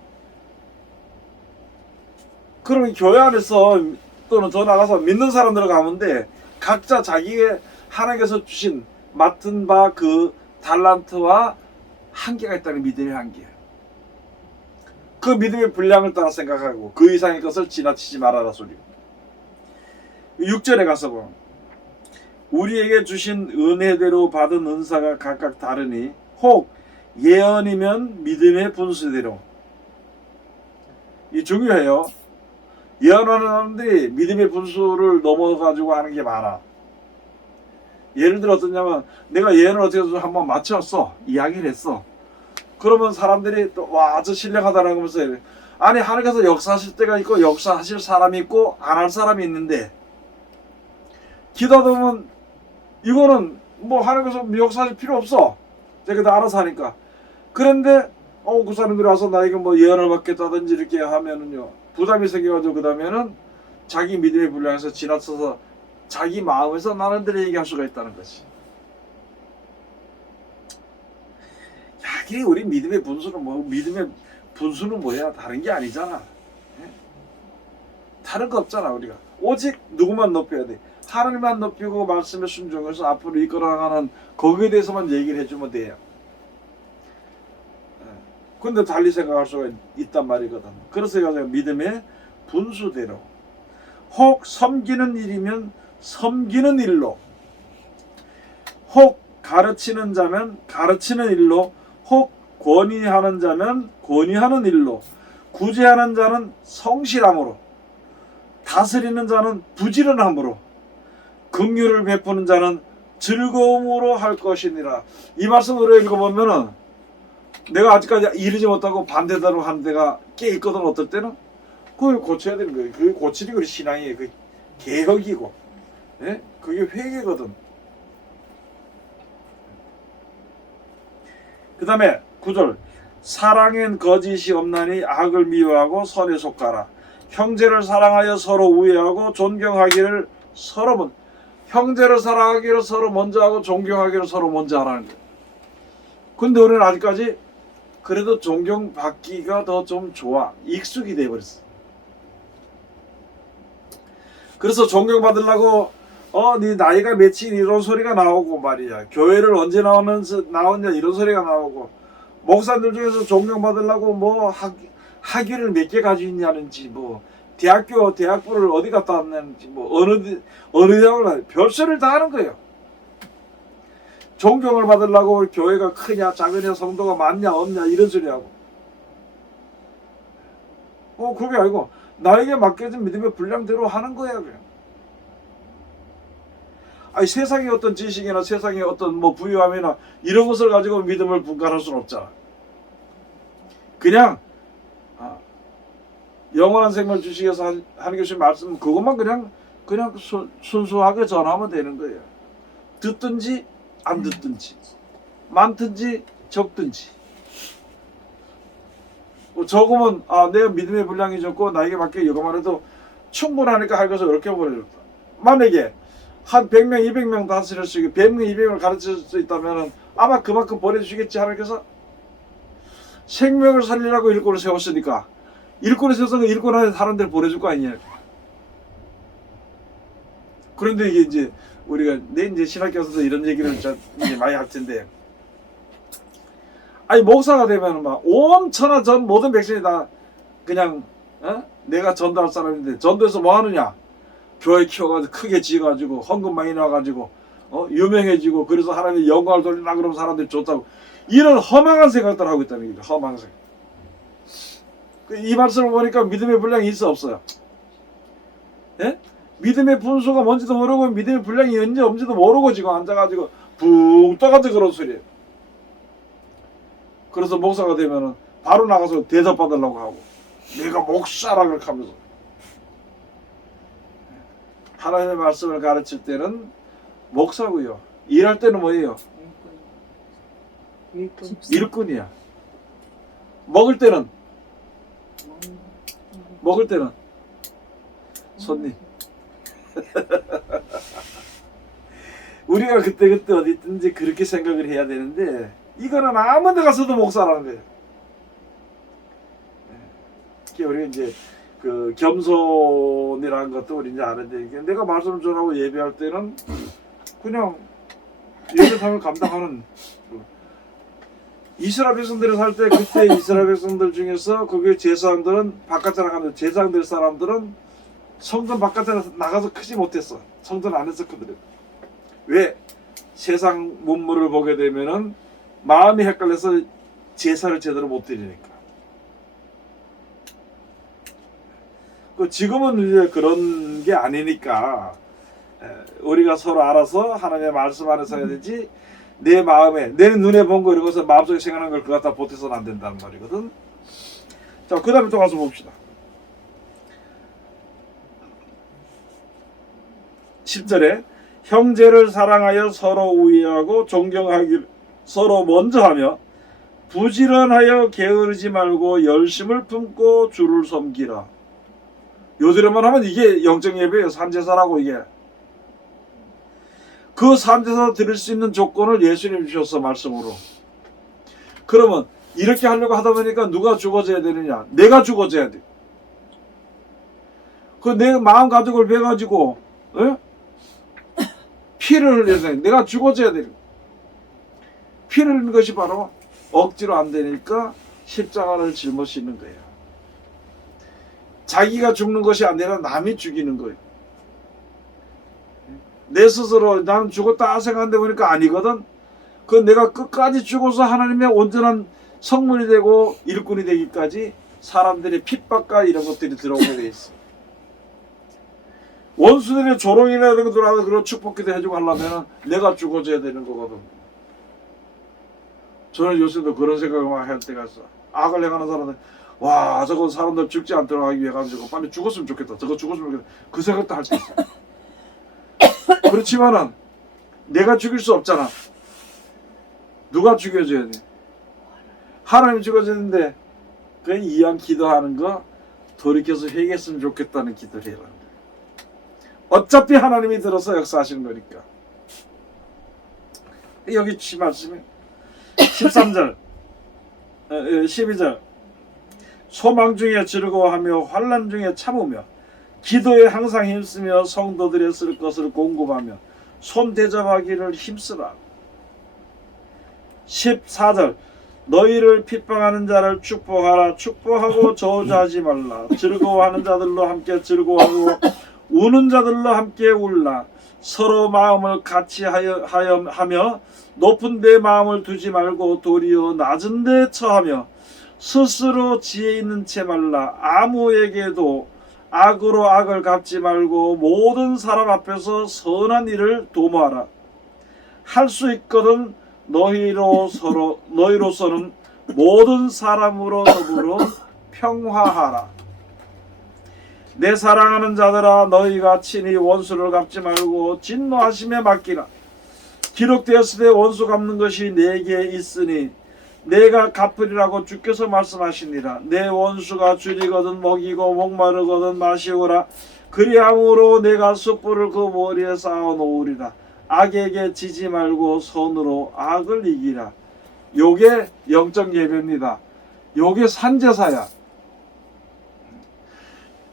그러면 교회 안에서 또는 저 나가서 믿는 사람들 가면 돼. 각자 자기의 하나님께서 주신 맡은 바 그 달란트와 한계가 있다는 믿음의 한계. 그 믿음의 분량을 따라 생각하고 그 이상의 것을 지나치지 말아라 소리. 6절에 가서 보면 우리에게 주신 은혜대로 받은 은사가 각각 다르니 혹 예언이면 믿음의 분수대로. 이 중요해요. 예언하는 사람들이 믿음의 분수를 넘어가지고 하는 게 많아. 예를 들어 어떠냐면 내가 예언을 어떻게 해서 한번 맞췄어. 이야기를 했어. 그러면 사람들이 또 와 저 신령하다라고 하면서 아니 하나님께서 역사하실 때가 있고 역사하실 사람이 있고 안 할 사람이 있는데 기도하다 보면 이거는 뭐 하나님께서 역사하실 필요 없어. 제가 다 알아서 하니까. 그런데 그 사람들이 와서 나에게 뭐 예언을 받겠다든지 이렇게 하면은요 부담이 생겨가지고 그 다음에는 자기 믿음의 분량에서 지나쳐서 자기 마음에서 나름대로 얘기할 수가 있다는 거지. 야, 이게 우리 믿음의 분수는 믿음의 분수는 뭐야? 다른 게 아니잖아. 다른 거 없잖아 우리가. 오직 누구만 높여야 돼. 하나님만 높이고 말씀에 순종해서 앞으로 이끌어가는 거기에 대해서만 얘기를 해주면 돼요. 근데 달리 생각할 수가 있단 말이거든. 그래서 제가 믿음의 분수대로 혹 섬기는 일이면 섬기는 일로 혹 가르치는 자면 가르치는 일로 혹 권위하는 자면 권위하는 일로, 구제하는 자는 성실함으로, 다스리는 자는 부지런함으로, 긍휼을 베푸는 자는 즐거움으로 할 것이니라. 이 말씀을 읽어보면은 내가 아직까지 이르지 못하고 반대대로 하는 데가 꽤 있거든. 어떨 때는 그걸 고쳐야 되는 거예요. 그게 고치는 게 우리 신앙이에요. 그 개혁이고, 예? 그게 회개거든. 그 다음에 9절, 사랑엔 거짓이 없나니 악을 미워하고 선에 속하라. 형제를 사랑하여 서로 우애하고 존경하기를 형제를 사랑하기를 서로 먼저 하고 존경하기를 서로 먼저 하라는 거예요. 근데 우리는 아직까지 그래도 존경받기가 더 좀 좋아. 익숙이 돼버렸어. 그래서 존경받으려고 네 나이가 몇이 이런 소리가 나오고 말이야. 교회를 언제 나왔냐 이런 소리가 나오고, 목사들 중에서 존경받으려고 뭐 학위를 몇 개 가지고 있냐는지, 뭐 대학부를 어디 갔다 왔냐는지, 뭐 어느 대학을 별소리를 다 하는 거예요. 존경을 받으려고 교회가 크냐 작으냐 성도가 많냐 없냐 이런 소리하고, 그게 아니고 나에게 맡겨진 믿음의 분량대로 하는 거야 그냥. 아니 세상의 어떤 지식이나 세상의 어떤 뭐 부유함이나 이런 것을 가지고 믿음을 분간할 수는 없잖아. 그냥 영원한 생명을 주시기 위해서 하는 것이 말씀, 그것만 그냥 순수하게 전하면 되는 거예요. 듣든지 안 듣든지, 많든지 적든지. 적으면 내가 믿음의 분량이 적고 나에게 맡겨 이것만 해도 충분하니까 할 것을 이렇게 보내줬다. 만약에 한 100명, 200명 다스릴 수 있고 100명, 200명을 가르칠 수 있다면 아마 그만큼 보내주시겠지. 하나님께서 생명을 살리라고 일꾼을 세웠으니까 일꾼을 세워서 그 일꾼 안에 사람들 보내줄 거 아니냐. 그런데 이게 이제 우리가 이제 신학교에서도 이런 얘기를 이제 많이 할 텐데, 아니 목사가 되면 막 온 천하 전 모든 백성이 다 그냥 내가 전도할 사람인데, 전도해서 뭐 하느냐? 교회 키워가지고 크게 지어가지고 헌금 많이 나와가지고 유명해지고, 그래서 하나님의 영광을 돌리라 그러면 사람들이 좋다고, 이런 허망한 생각들 하고 있다는 얘기죠. 허망한 생각. 이 말씀을 보니까 믿음의 분량이 있어 없어요? 예? 믿음의 분수가 뭔지도 모르고 믿음의 분량이 있는지 없는지도 모르고 지금 앉아가지고 붕 떠가지고 그런 소리예요. 그래서 목사가 되면은 바로 나가서 대접받으려고 하고, 내가 목사라 그렇게 하면서. 하나님의 말씀을 가르칠 때는 목사고요. 일할 때는 뭐예요? 일꾼이야. 먹을 때는 손님. 우리가 그때 어디 있든지 그렇게 생각을 해야 되는데, 이거는 아무 데 가서도 목사라는 거예요. 우리가 이제 그 겸손이라는 것도 우리 이제 아는데, 내가 말씀을 전하고 예배할 때는 그냥 예배상을 감당하는, 이스라엘 백성들이 살 때 그때 이스라엘 백성들 중에서 거기 제사장들은 바깥에 나가는 제사장들 사람들은 성전 바깥에 나가서 크지 못했어. 성전 안에서 크더래. 왜? 세상 문물을 보게 되면은 마음이 헷갈려서 제사를 제대로 못 드리니까. 지금은 이제 그런 게 아니니까 우리가 서로 알아서 하나님의 말씀 안에서 해야 되지, 내 마음에 내 눈에 본 거 이런 것을 마음속에 생각하는 걸 그거 갖다 보태서는 안 된다는 말이거든. 자, 그 다음에 또 가서 봅시다. 10절에 형제를 사랑하여 서로 우애하고 존경하기를 서로 먼저 하며 부지런하여 게으르지 말고 열심을 품고 주를 섬기라. 요들에만 하면 이게 영적 예배예요. 산제사라고. 이게 그 산제사 드릴 수 있는 조건을 예수님 주셨어, 말씀으로. 그러면 이렇게 하려고 하다 보니까 누가 죽어져야 되느냐? 내가 죽어져야 돼. 그 내 마음가짐을 배가지고 피를 흘려야 돼. 내가 죽어져야 돼. 피를 흘리는 것이 바로 억지로 안 되니까 십자가를 짊어지는 거예요. 자기가 죽는 것이 아니라 남이 죽이는 거예요. 내 스스로 나는 죽었다 생각하는데 보니까 아니거든. 그 내가 끝까지 죽어서 하나님의 온전한 성문이 되고 일꾼이 되기까지 사람들의 핍박과 이런 것들이 들어오게 돼 있어. 원수들의 조롱이나 이런 것들 하고 그런 축복기도 해주고 하려면 내가 죽어줘야 되는 거거든. 저는 요새도 그런 생각을 막 할 때가 있어. 악을 행하는 사람들, 와, 저거 사람들 죽지 않도록 하기 위해 가지고 빨리 죽었으면 좋겠다. 저거 죽었으면 좋겠다. 그 생각도 할 때 있어. 그렇지만은 내가 죽일 수 없잖아. 누가 죽여줘야 돼? 하나님이 죽여주는데 그냥 이왕 기도하는 거 돌이켜서 회개했으면 좋겠다는 기도를 해라. 어차피 하나님이 들어서 역사하시는 거니까. 여기 말씀이 13절 12절 소망 중에 즐거워하며 환난 중에 참으며 기도에 항상 힘쓰며 성도들의 쓸 것을 공급하며 손 대접하기를 힘쓰라. 14절 너희를 핍박하는 자를 축복하라. 축복하고 저주하지 말라. 즐거워하는 자들로 함께 즐거워하고 우는 자들로 함께 울라. 서로 마음을 같이 하며 높은 데 마음을 두지 말고 도리어 낮은 데 처하며 스스로 지혜 있는 채 말라. 아무에게도 악으로 악을 갚지 말고 모든 사람 앞에서 선한 일을 도모하라. 할 수 있거든 너희로서는 모든 사람으로 더불어 평화하라. 내 사랑하는 자들아 너희가 친히 원수를 갚지 말고 진노하심에 맡기라. 기록되었을 때 원수 갚는 것이 내게 있으니 내가 갚으리라고 주께서 말씀하시니라. 내 원수가 줄이거든 먹이고 목마르거든 마시오라. 그리함으로 내가 숯불을 그 머리에 쌓아 놓으리라. 악에게 지지 말고 선으로 악을 이기라. 요게 영적 예배입니다. 요게 산제사야.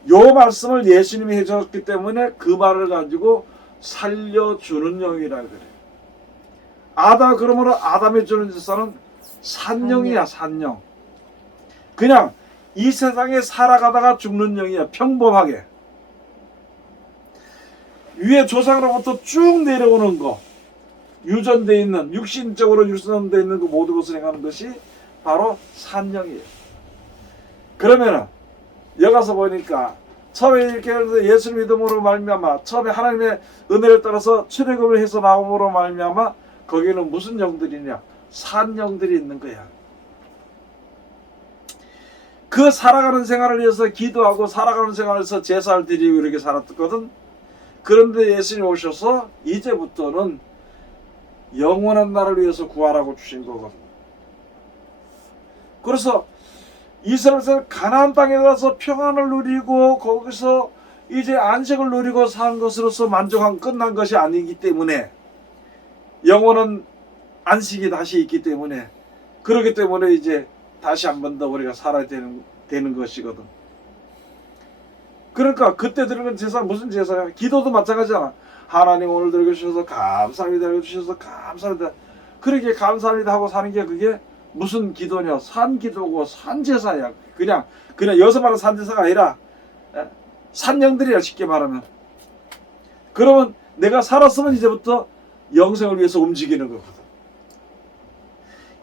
요 말씀을 예수님이 해주셨기 때문에 그 말을 가지고 살려주는 영이라 그래. 그러므로 아담이 주는 제사는 산영이야. 산영. 그냥 이 세상에 살아가다가 죽는 영이야. 평범하게 위에 조상으로부터 쭉 내려오는 거, 유전되어 있는, 육신적으로 유전되어 있는 그 모든 것을 행하는 것이 바로 산영이에요. 그러면은 여기 가서 보니까 처음에 이렇게 예수 믿음으로 말미암아, 처음에 하나님의 은혜를 따라서 출애굽을 해서 나옴으로 말미암아 거기는 무슨 영들이냐? 산영들이 있는 거야. 그 살아가는 생활을 위해서 기도하고 살아가는 생활을 위해서 제사를 드리고 이렇게 살았거든. 그런데 예수님 오셔서 이제부터는 영원한 나를 위해서 구하라고 주신 거거든. 그래서 이스라엘에서 가나안 땅에 가서 평안을 누리고 거기서 이제 안식을 누리고 사는 것으로서 만족한 끝난 것이 아니기 때문에 영원한 안식이 다시 있기 때문에 그렇기 때문에 이제 다시 한 번 더 우리가 살아야 되는 것이거든. 그러니까 그때 드리는 제사 무슨 제사야? 기도도 마찬가지잖아. 하나님 오늘 들어주셔서 감사합니다. 들어주셔서 감사합니다. 그렇게 감사합니다 하고 사는 게 그게 무슨 기도냐? 산기도고 산제사야. 그냥 여기서 말하는 산제사가 아니라 산영들이야, 쉽게 말하면. 그러면 내가 살았으면 이제부터 영생을 위해서 움직이는 거거든.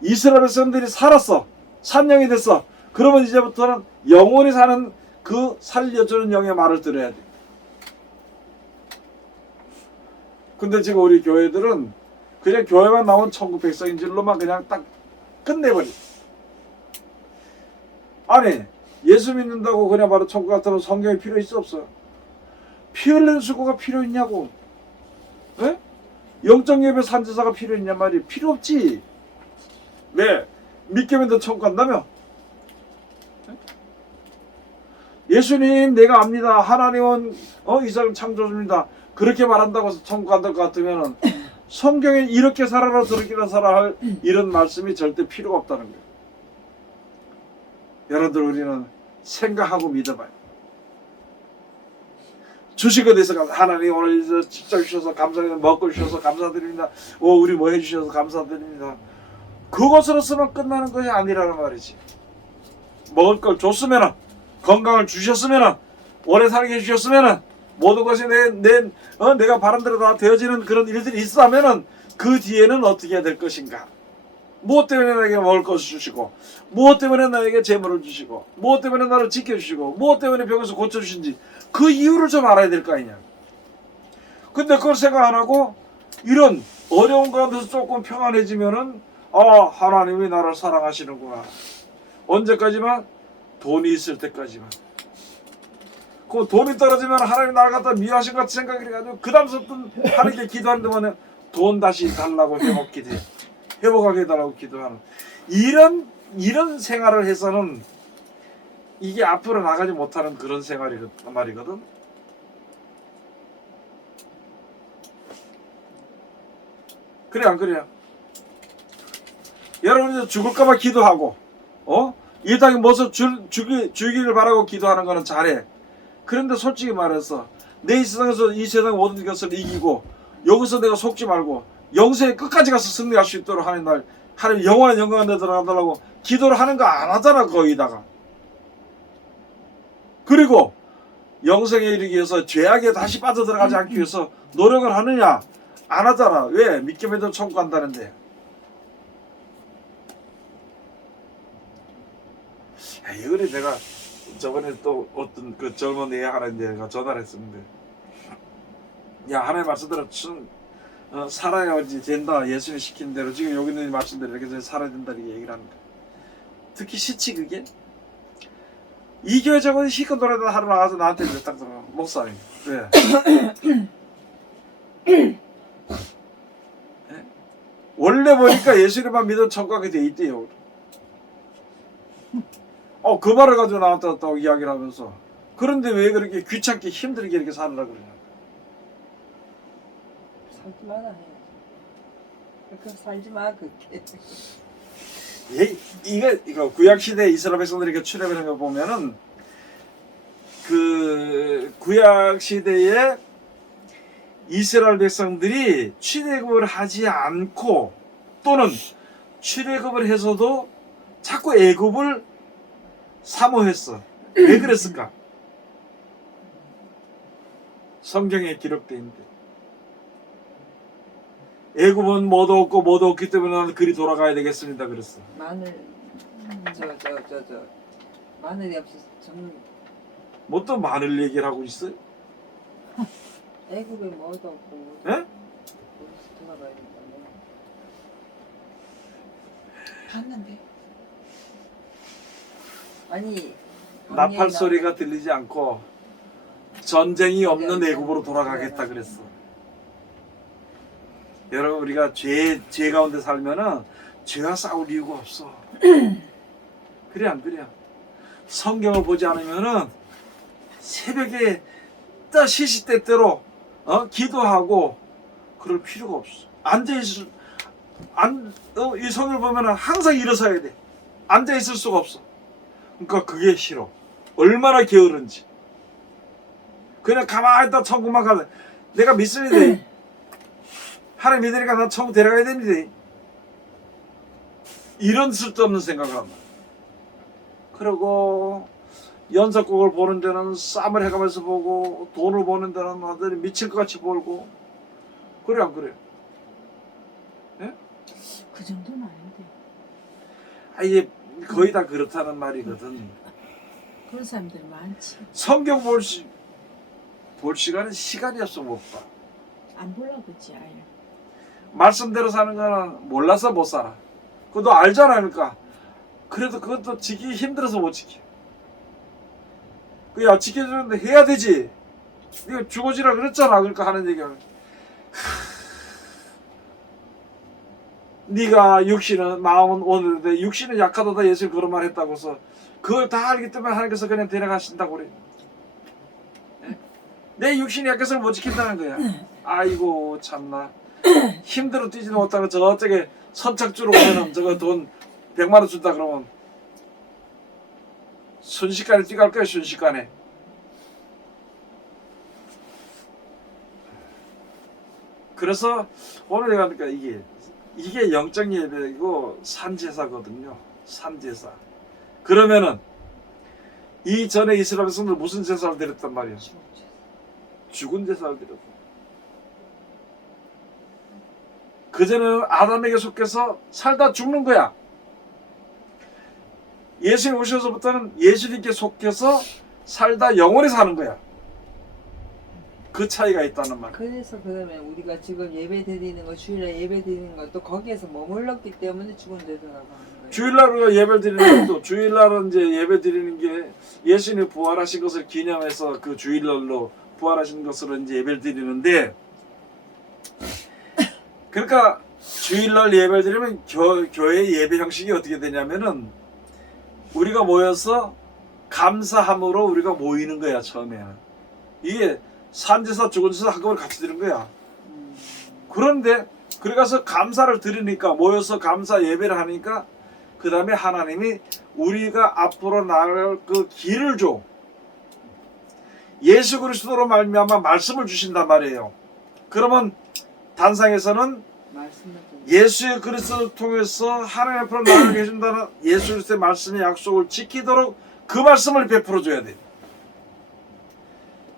이스라엘 백성들이 살았어. 산영이 됐어. 그러면 이제부터는 영원히 사는 그 살려주는 영의 말을 들어야 돼. 근데 지금 우리 교회들은 그냥 교회만 나온 천국 백성인 줄로만 그냥 딱 끝내버려. 아니, 예수 믿는다고 그냥 바로 천국 같으면 성경이 필요 있어 없어? 피 흘리는 수고가 필요 있냐고. 에? 영적 예배 산제사가 필요 있냐 말이 필요 없지. 왜? 믿게 믿는 천국 간다며? 예수님 내가 압니다. 하나님은 이스라엘 창조주입니다. 그렇게 말한다고 해서 천국 간다 것 같으면 성경에 이렇게 살아라 저렇게 살아라 할 이런 말씀이 절대 필요가 없다는 거예요. 여러분들 우리는 생각하고 믿어봐요. 주식에 대해서 하나님 오늘 직접 주셔서 감사드립니다. 먹고 주셔서 감사드립니다. 우리 뭐 해주셔서 감사드립니다. 그것으로서만 끝나는 것이 아니라는 말이지. 먹을 걸 줬으면은 건강을 주셨으면은 오래 살게 해주셨으면은 모든 것이 내가 바른 대로 다 되어지는 그런 일들이 있다면은 그 뒤에는 어떻게 해야 될 것인가? 무엇 때문에 나에게 먹을 것을 주시고, 무엇 때문에 나에게 재물을 주시고, 무엇 때문에 나를 지켜주시고, 무엇 때문에 병에서 고쳐주신지 그 이유를 좀 알아야 될 거 아니냐. 근데 그걸 생각 안 하고 이런 어려운 가운데서 조금 평안해지면은 하나님이 나를 사랑하시는구나. 언제까지만? 돈이 있을 때까지만. 그 돈이 떨어지면 하나님 나를 갖다 미워하신 것 같은 생각이 해가지고 그 다음부터 하나님께 기도하는 동안에 돈 다시 달라고 회복하게 해달라고 기도하는 이런 생활을 해서는 이게 앞으로 나가지 못하는 그런 말이거든. 그래 안 그래요? 여러분이 죽을까봐 기도하고 이 땅에 무엇을 주기를 바라고 기도하는 거는 잘해. 그런데 솔직히 말해서 내 이 세상에서 이 세상 모든 것을 이기고 여기서 내가 속지 말고 영생의 끝까지 가서 승리할 수 있도록 하나님 영원한 영광에 들어가달라고 기도를 하는 거 안 하잖아. 거기다가. 그리고 영생에 이르기 위해서 죄악에 다시 빠져들어가지 않기 위해서 노력을 하느냐? 안 하잖아. 왜? 믿게 믿으면 천국 간다는데. 이거를 내가 저번에 또 어떤 그 젊은 애 하나인데 내가 전화를 했었는데, 야, 하나님 말씀대로 살아야지 된다. 예수님 시킨 대로 지금 여기 있는 말씀대로 이렇게 살아야 된다 이렇게 얘기를 하는 거야. 듣기 싫지 그게? 이 교회 저번에 시큰 노래도 하러 나가서 나한테 이제 딱 들어. 목사님 왜? 원래 보니까 예수님만 믿으면 천국 가게 돼 있대요. 그 말을 가지고 나한테 또 이야기를 하면서, 그런데 왜 그렇게 귀찮게 힘들게 이렇게 살으라 그러냐. 살지 마라 해. 그렇게 살지 마 그렇게. 이거 구약 시대 이스라엘 백성들에게 출애굽하는 거 보면은 그 구약 시대에 이스라엘 백성들이 출애굽을 하지 않고 또는 출애굽을 해서도 자꾸 애굽을 사모했어. 왜 그랬을까? 성경에 기록되어 있는데 애굽은 뭐도 없고 뭐도 없기 때문에 나는 그리 돌아가야 되겠습니다. 그랬어. 마늘 마늘이 없어서 정말 뭐 또 마늘 얘기를 하고 있어요? 애국에 뭐도 없고 예? 어디서 돌아가야 된다며. 봤는데. 아니 나팔 소리가 들리지 않고 전쟁이 없는 애굽으로 돌아가겠다 그랬어. 여러분, 우리가 죄 가운데 살면은 죄와 싸울 이유가 없어. 그래 안 그래? 성경을 보지 않으면은 새벽에 딱 시시때때로 기도하고 그럴 필요가 없어. 이 성경을 보면은 항상 일어서야 돼. 앉아 있을 수가 없어. 그러니까 그게 싫어. 얼마나 게으른지. 그냥 가만히 있다 천국만 가면 내가 믿습니다. 하나님 믿으니까 나 천국 데려가야 됩니다. 이런 쓸데없는 생각을 한다. 그리고 연속곡을 보는 데는 쌈을 해가면서 보고, 돈을 버는 데는 완전히 미칠 것 같이 벌고. 그래 안 그래? 예? 그 정도는 아닌데. 이게 거의 다 그렇다는 말이거든. 그런 사람들이 많지. 성경 볼 시간은 시간이 없어 못 봐. 안 보려고 그러지 아예. 말씀대로 사는 거는 몰라서 못 살아. 그거 너 알잖아. 그러니까. 그래도 그것도 지키기 힘들어서 못 지켜. 그야 지켜주는데 해야 되지. 네가 죽어지라 그랬잖아. 그러니까 하는 얘기야. 네가 육신은 마음은 오는데 육신은 약하다 예수님 그런 말 했다고서 그걸 다 알기 때문에 하나님께서 그냥 데려가신다고 그래. 예? 내 육신이 약해서 못 지킨다는 거야. 아이고 참나. 힘들어 뛰지도 못하고 저쪽에 선착주로 오면은 저거 돈 100만 원 준다 그러면 순식간에 뛰갈 거야. 순식간에. 그래서 오늘 내가 그러니까 이게 영적 예배이고 산제사거든요. 산제사. 그러면은 이 전에 이스라엘 백성들 무슨 제사를 드렸단 말이야? 죽은 제사를 드렸다. 그전에는 아담에게 속해서 살다 죽는 거야. 예수님 오셔서부터는 예수님께 속해서 살다 영원히 사는 거야. 그 차이가 있다는 말. 그래서 그러면 우리가 지금 예배 드리는 거, 주일날 예배 드리는 것도 거기에서 머물렀기 때문에 죽은 데서 나가는 거예요. 주일날 우리가 예배 드리는 것도 주일날은 이제 예배 드리는 게 예수님이 부활하신 것을 기념해서 그 주일날로 부활하신 것으로 이제 예배를 드리는데, 그러니까 주일날 예배를 드리면 교회 예배 형식이 어떻게 되냐면은 우리가 모여서 감사함으로 우리가 모이는 거야. 처음에는 이게 산제사 죽은제사 한꺼번에 같이 드는 거야. 그런데 그래 가서 감사를 드리니까, 모여서 감사 예배를 하니까 그 다음에 하나님이 우리가 앞으로 나갈 그 길을 줘. 예수 그리스도로 말미암아 말씀을 주신단 말이에요. 그러면 단상에서는 말씀을 좀. 예수 그리스도를 통해서 하나님 앞으로 나가게 해준다는 예수 그리스도의 말씀의 약속을 지키도록 그 말씀을 베풀어 줘야 돼.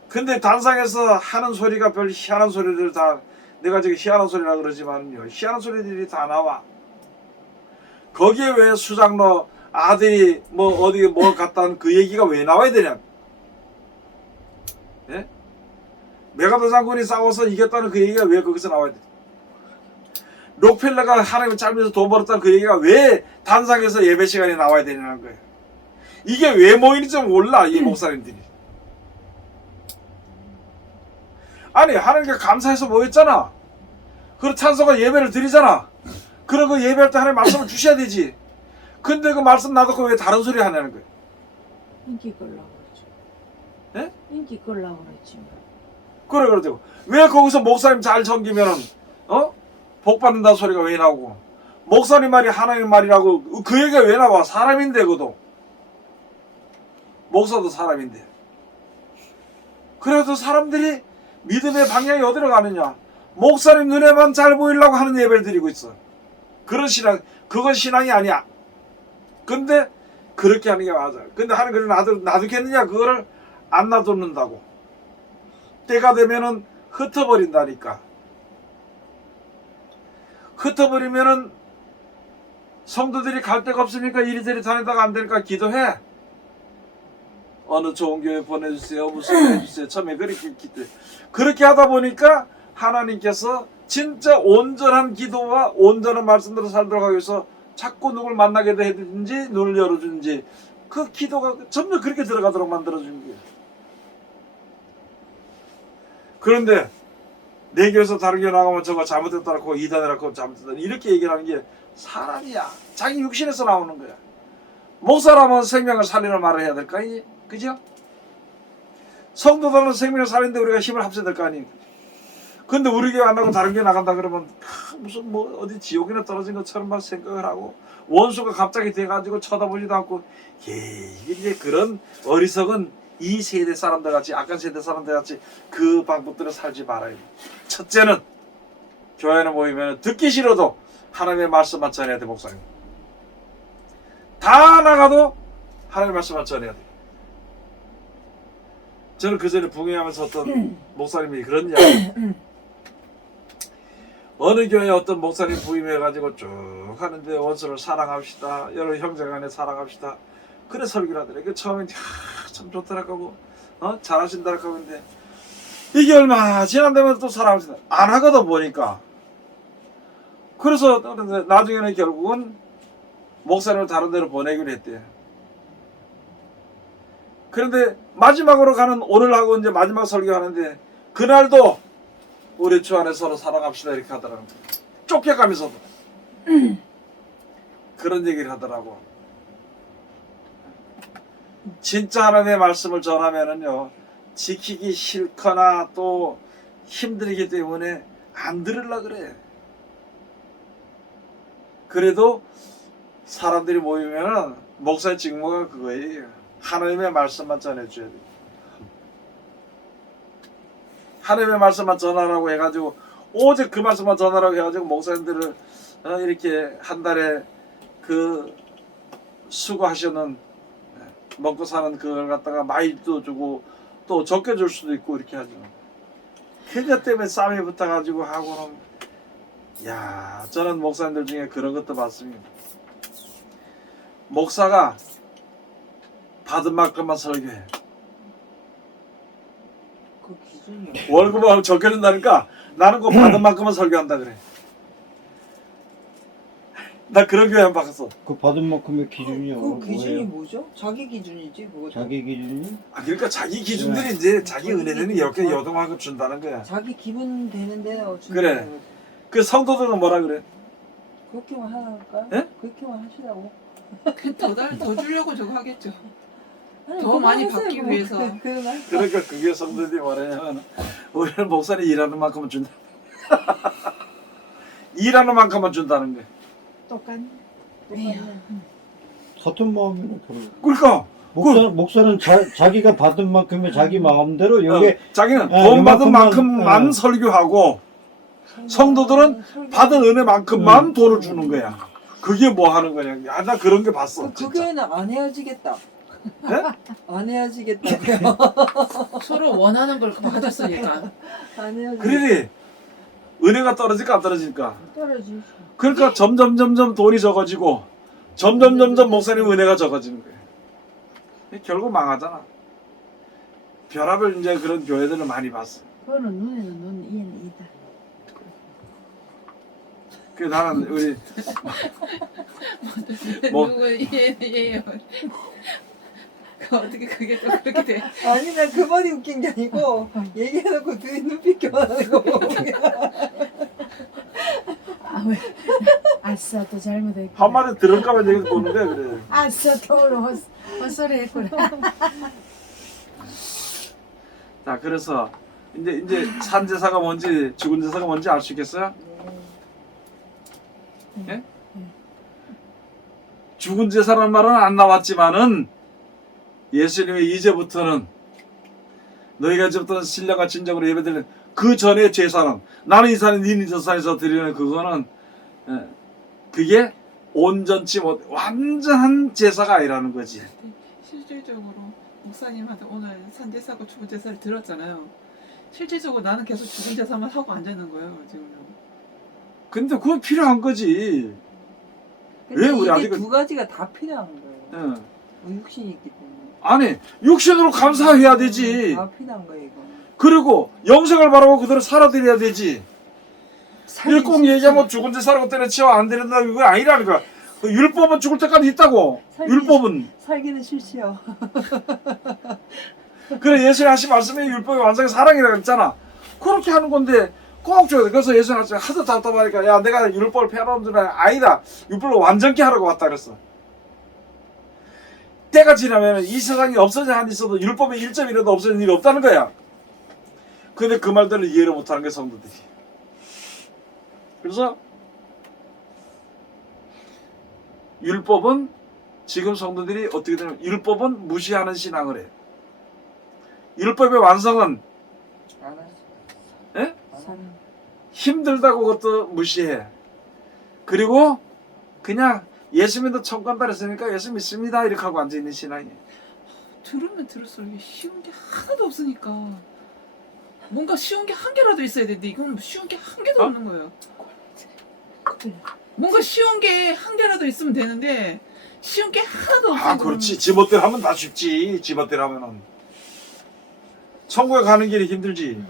근데 단상에서 하는 소리가 별 희한한 소리들 다, 내가 저기 희한한 소리라 그러지만요, 희한한 소리들이 다 나와. 거기에 왜 수장로 아들이 뭐 어디 뭐 갔다는 그 얘기가 왜 나와야 되냐? 예? 메가더 장군이 싸워서 이겼다는 그 얘기가 왜 거기서 나와야 돼? 록펠러가 하나님을 짤면서 돈 벌었다는 그 얘기가 왜 단상에서 예배 시간에 나와야 되냐는 거예요. 이게 왜 모이는지 몰라, 이 목사님들이. 아니, 하나님께 감사해서 모였잖아. 그리고 찬송과 예배를 드리잖아. 그럼 그 예배할 때 하나님 말씀을 주셔야 되지. 근데 그 말씀 놔두고 왜 다른 소리 하냐는 거예요. 인기 끌라고 그러죠. 예? 인기 끌라고 그랬지. 그래, 그러죠. 왜 거기서 목사님 잘 섬기면은, 복 받는다는 소리가 왜 나오고, 목사님 말이 하나님 말이라고 그 얘기가 왜 나와? 사람인데, 그도. 목사도 사람인데. 그래도 사람들이 믿음의 방향이 어디로 가느냐? 목사님 눈에만 잘 보이려고 하는 예배를 드리고 있어. 그런 신앙, 그건 신앙이 아니야. 근데 그렇게 하는 게 맞아. 근데 하나님 그걸 놔두겠느냐? 그거를 안 놔두는다고. 때가 되면은 흩어버린다니까. 흩어버리면은 성도들이 갈 데가 없으니까 이리저리 다니다가 안 되니까 기도해. 어느 좋은 교회 보내주세요. 무슨 해주세요. 처음에 그렇게 하다 보니까 하나님께서 진짜 온전한 기도와 온전한 말씀대로 살도록 하기 위해서 자꾸 누굴 만나게 해주든지 눈을 열어주든지 그 기도가 전부 그렇게 들어가도록 만들어주는 거예요. 그런데 내 교회에서 다른 교회 나가면 저거 잘못했다고 이단이라고 잘못했다 이렇게 얘기를 하는 게 사람이야. 자기 육신에서 나오는 거야. 목사라면 생명을 살리는 말을 해야 될까? 그죠? 성도들은 생명을 살리는데 우리가 힘을 합쳐야 될 거 아니에요. 근데 우리 교회 안 나고 다른 교회 나간다 그러면 무슨 뭐 어디 지옥이나 떨어진 것처럼 막 생각을 하고 원수가 갑자기 돼가지고 쳐다보지도 않고 이게 이제 그런 어리석은 이 세대 사람들 같이 악한 세대 사람들 같이 그 방법들을 살지 말아요. 첫째는 교회에 모이면 듣기 싫어도 하나님의 말씀만 전해야 돼. 목사님 다 나가도 하나님의 말씀만 전해야 돼. 저는 그 전에 붕해하면서 어떤 목사님이 그런 이야기, 어느 교회에 어떤 목사님 부임해가지고 쭉 하는데 원수를 사랑합시다, 여러 형제간에 사랑합시다, 그래 설교를 하더래. 그 처음엔 참 좋더라고, 잘하신다라고 하는데 이게 얼마 지난다면 또 사랑합시다 안 하거든 보니까. 그래서 나중에는 결국은 목사님을 다른 데로 보내기로 했대. 그런데 마지막으로 가는 오늘하고 이제 마지막 설교하는데 그날도 우리 주 안에 서로 사랑합시다 이렇게 하더라고. 쫓겨가면서도 그런 얘기를 하더라고. 진짜 하나님의 말씀을 전하면은요 지키기 싫거나 또 힘들기 때문에 안 들으려 그래. 그래도 사람들이 모이면은 목사의 직무가 그거예요. 하나님의 말씀만 전해줘야 돼. 하나님의 말씀만 전하라고 해가지고 오직 그 말씀만 전하라고 해가지고 목사님들을 이렇게 한 달에 그 수고하시는 먹고 사는 그걸 갖다가 많이 또 주고 또 적게 줄 수도 있고 이렇게 하죠. 그것 때문에 싸움이 붙어가지고 하고는 야, 저는 목사님들 중에 그런 것도 봤습니다. 목사가 받은 만큼만 설교해. 그 기준이 월급을 적혀준다니까 나는 그 받은 만큼만 설교한다 그래. 나 그런 교회 한 번 봤어. 그 받은 만큼의 기준이요. 그 기준이 뭐예요? 뭐죠? 자기 기준이지 그거. 자기 기준이? 아, 그러니까 자기 기준들이 이제 자기 은혜는 이렇게 여동하고 준다는 거야. 자기 기분 되는데 그래. 그 성도들은 뭐라 그래? 그렇게만 할까요? 예? 그렇게만 하시라고. 더 주려고 저거 하겠죠. 아니, 더 많이 그만하세요, 받기 뭐. 위해서. 그건 할 그러니까 그게 성도들이 뭐냐면 우리는 목사님 일하는 만큼만 준다. 일하는 만큼만 준다는 거야. 똑같네. 똑같네. 같은 마음이네. 별로. 그러니까 목사는 자기가 받은 만큼의 자기 마음대로 여기 자기는 아, 돈 받은 요만큼만, 만큼만 아. 설교하고 성도들은 받은 은혜만큼만 돈을 주는 거야. 그게 뭐 하는 거냐? 야, 나 그런 게 봤어. 그 진짜. 교회는 안 헤어지겠다. 네? 안 헤어지겠다고요. 서로 원하는 걸 받았으니까. 안 헤어지. 그러니 은혜가 떨어질까 안 떨어질까? 떨어지죠. 그러니까 점점 돈이 적어지고 점점 목사님 은혜가 적어지는 거예요. 결국 망하잖아. 별합을 이제 그런 교회들을 많이 봤어. 그거는 눈에는 눈, 이에는 이다. 그 나는 우리 뭐- 누구 얘예요. 그 어떻게 그게 또 그렇게 돼? 아니 나 그 말이 웃긴 게 아니고 얘기해놓고 둘이 눈빛 교환하는 거 보고 아, 왜? 아싸, 또 잘못했구나. 한마디 들을까봐 얘기 보는데 그래. 아싸, 또 오늘 헛소리 했구나. 자, 그래서 이제 산 제사가 뭔지 죽은 제사가 뭔지 알 수 있겠어요? 예? 죽은 제사라는 말은 안 나왔지만은 예수님이 이제부터는 너희가 이제부터 신령과 진정으로 예배드리는 그 전에 제사는 나는 이 산에 니는 저 산에서 드리는 그거는 그게 온전치 못 완전한 제사가 아니라는 거지. 실질적으로 목사님한테 오늘 산제사고 죽은 제사를 들었잖아요. 실질적으로 나는 계속 죽은 제사만 하고 앉아있는 거예요 지금. 근데 그건 필요한 거지. 왜 우리 이게 아직은- 두 가지가 다 필요한 거예요. 예. 육신이 있기 때문에. 아니 육신으로 감사해야 되지. 다 필요한 거예요 이거. 그리고 영생을 바라고 그대로 살아드려야 되지. 살기 꼭 싫지. 얘기하면 죽은 제사라고 때려치워 안 되는다 그거 아니라니까. 그 율법은 죽을 때까지 있다고. 살기 율법은. 살기는 싫지요. 그래 예수님 하신 말씀이 율법의 완성의 사랑이라고 했잖아. 그렇게 하는 건데 꼭 줘야 돼. 그래서 예수님 하신 하도 답답하니까 야 내가 율법을 폐하라는 줄 아니다. 율법을 완전케 하라고 왔다 그랬어. 때가 지나면 이 세상이 없어져 한 있어도 율법의 1점이라도 없어지는 일이 없다는 거야. 근데 그 말들을 이해를 못하는 게 성도들이. 그래서 율법은 지금 성도들이 어떻게 되냐면 율법은 무시하는 신앙을 해. 율법의 완성은 안 하지. 예? 안 하지. 힘들다고 그것도 무시해. 그리고 그냥 예수 믿어 천국 간다 그랬으니까 예수 믿습니다 이렇게 하고 앉아있는 신앙이에요. 들으면 들을수록 이게 쉬운 게 하나도 없으니까 뭔가 쉬운 게 한 개라도 있어야 되는데 이건 쉬운 게 한 개도 어? 없는 거예요. 뭔가 쉬운 게 한 개라도 있으면 되는데 쉬운 게 하나도 없어요. 아 그렇지. 지멋대로 하면 다 쉽지. 지멋대로 하면은 천국에 가는 길이 힘들지.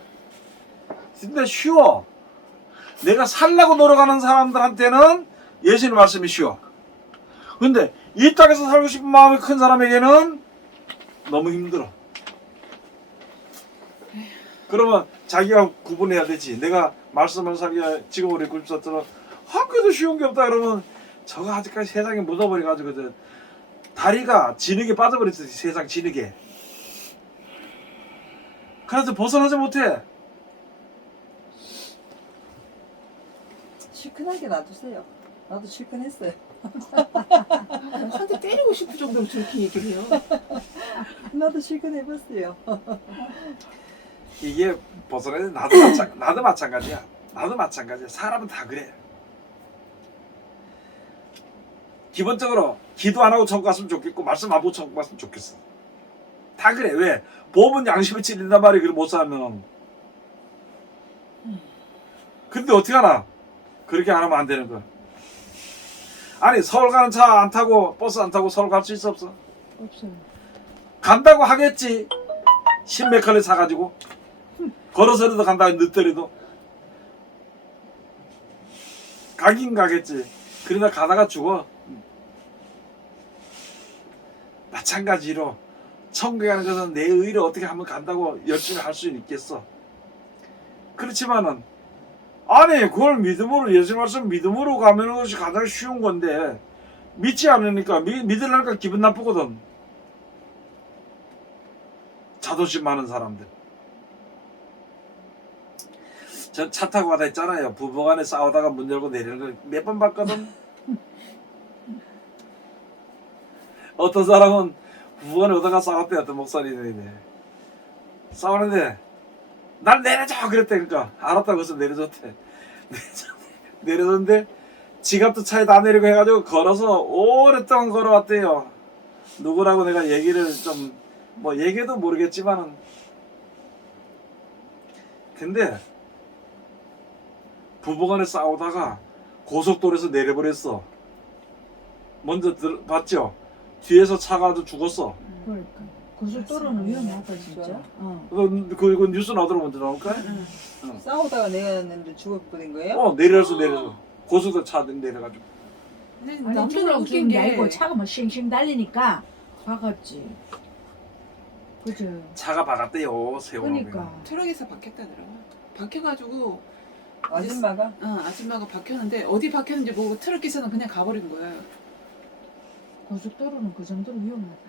근데 쉬워. 내가 살라고 노력하는 사람들한테는 예수님 말씀이 쉬워. 근데 이 땅에서 살고 싶은 마음이 큰 사람에게는 너무 힘들어. 그러면 자기가 구분해야 되지. 내가 말씀을 살기가 지금 우리 굴집사처럼 그래도 쉬운 게 없다 그러면 저거 아직까지 세상에 묻어버려가지고 다리가 진흙에 빠져버렸어. 세상 진흙에. 그래서 벗어나지 못해. 실컷하게 놔두세요. 나도 실컷했어요. 한 대 때리고 싶을 정도로 저렇게 얘기를 해요. 나도 실컷 해봤어요. 이게 벗어나야 돼. 나도 마찬가지야. 나도 마찬가지야. 사람은 다 그래. 기본적으로 기도 안 하고 천국 갔으면 좋겠고 말씀 안 보고 천국 갔으면 좋겠어. 다 그래. 왜? 보험은 양심을 찔린단 말이야. 그걸 못 살면. 근데 어떻게 하나? 그렇게 안 하면 안 되는 거야. 아니 서울 가는 차 안 타고 버스 안 타고 서울 갈 수 있어 없어? 없어요. 간다고 하겠지. 신메컬리 사가지고 걸어서라도 간다 늦더라도 가긴 가겠지. 그러다 가다가 죽어. 마찬가지로 천국에 가는 것은 내 의를 어떻게 하면 간다고 열심히 할 수 있겠어. 그렇지만은 아니 그걸 믿음으로 예수 말씀 믿음으로 가면 것이 가장 쉬운 건데 믿지 않으니까 믿으려니까 기분 나쁘거든. 자존심 많은 사람들. 전 차 타고 가다 했잖아요. 부부간에 싸우다가 문 열고 내리는 걸 몇 번 봤거든. 어떤 사람은 부부간에 오다가 싸웠대. 어떤 목사님이 싸우는데 날 내려줘 그랬대. 그러니까 알았다고 해서 내려줬대. 내려줬는데 지갑도 차에 다 내리고 해가지고 걸어서 오랫동안 걸어왔대요. 누구라고 내가 얘기를 좀 뭐 얘기해도 모르겠지만은 근데 부부간에 싸우다가 고속도로에서 내려버렸어. 먼저 봤죠? 뒤에서 차가 아주 죽었어. 그러니까 고속도로는 위험하다 진짜. 그 뉴스 나오도록 먼저 나올까요? 싸우다가 내렸는데 죽어버린 거예요? 내려서 고속도로 차 내려가지고. 근데 아니 남자들 저랑 웃긴 죽은 게 게 아니고 차가 막 싱싱 달리니까 박았지. 그죠. 차가 박았대요. 세월호. 그러니까. 트럭에서 박혔다더라고요. 박혀가지고 아줌마가? 아줌마가 박혔는데 어디 박혔는지 모르고 트럭 기사는 그냥 가버린 거예요. 고속도로는 그 정도로 위험하다니까.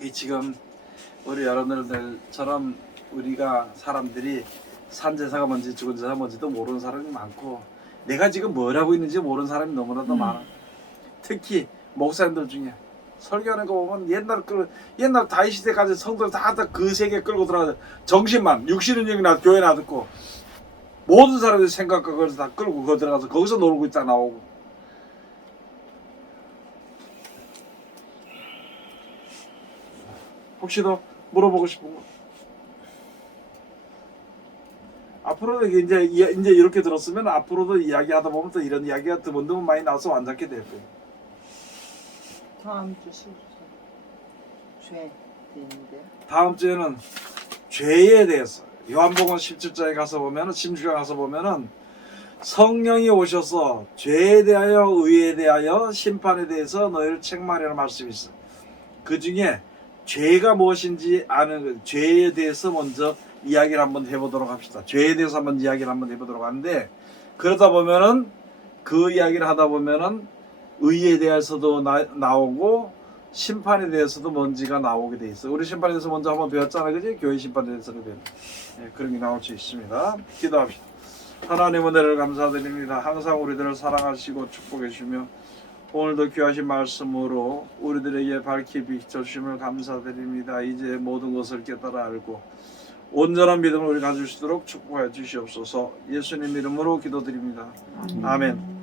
이 지금 우리 여러분들처럼 우리가 사람들이 산제사가 뭔지 죽은 제사가 뭔지도 모르는 사람이 많고 내가 지금 뭘 하고 있는지 모르는 사람이 너무나도 많아. 특히 목사님들 중에 설교하는 거 보면 옛날 다윗 시대까지 성도들 다 그 세계 끌고 들어가서 정신만 육신은 여기나 교회 놔두고 모든 사람들이 생각과 그걸 다 끌고 거 들어가서 거기서 놀고 있다 나오고. 혹시 더 물어보고 싶은 거? 앞으로도 이제 이렇게 들었으면 앞으로도 이야기하다 보면 또 이런 이야기가 드문드문 많이 나와서 완전하게 될 거예요. 다음 주 수요일 죄 있는데 다음 주에는 죄에 대해서 요한복음 17장에 가서 보면은 16장에 가서 보면은 성령이 오셔서 죄에 대하여 의에 대하여 심판에 대해서 너희를 책망하라는 말씀이 있어. 그 중에 죄가 무엇인지 아는 죄에 대해서 먼저 이야기를 한번 해보도록 합시다. 죄에 대해서 한번 이야기를 한번 해보도록 하는데 그러다 보면은 그 이야기를 하다 보면은 의에 대해서도 나오고 심판에 대해서도 먼지가 나오게 돼 있어. 우리 심판에 대해서 먼저 한번 배웠잖아, 그지? 교회 심판에 대해서도 배웠. 그런 게 나올 수 있습니다. 기도합시다. 하나님 은혜를 감사드립니다. 항상 우리들을 사랑하시고 축복해 주시며 오늘도 귀하신 말씀으로 우리들에게 밝히 비춰주심을 감사드립니다. 이제 모든 것을 깨달아 알고 온전한 믿음을 우리 가질 수 있도록 축복하여 주시옵소서. 예수님 이름으로 기도드립니다. 아멘.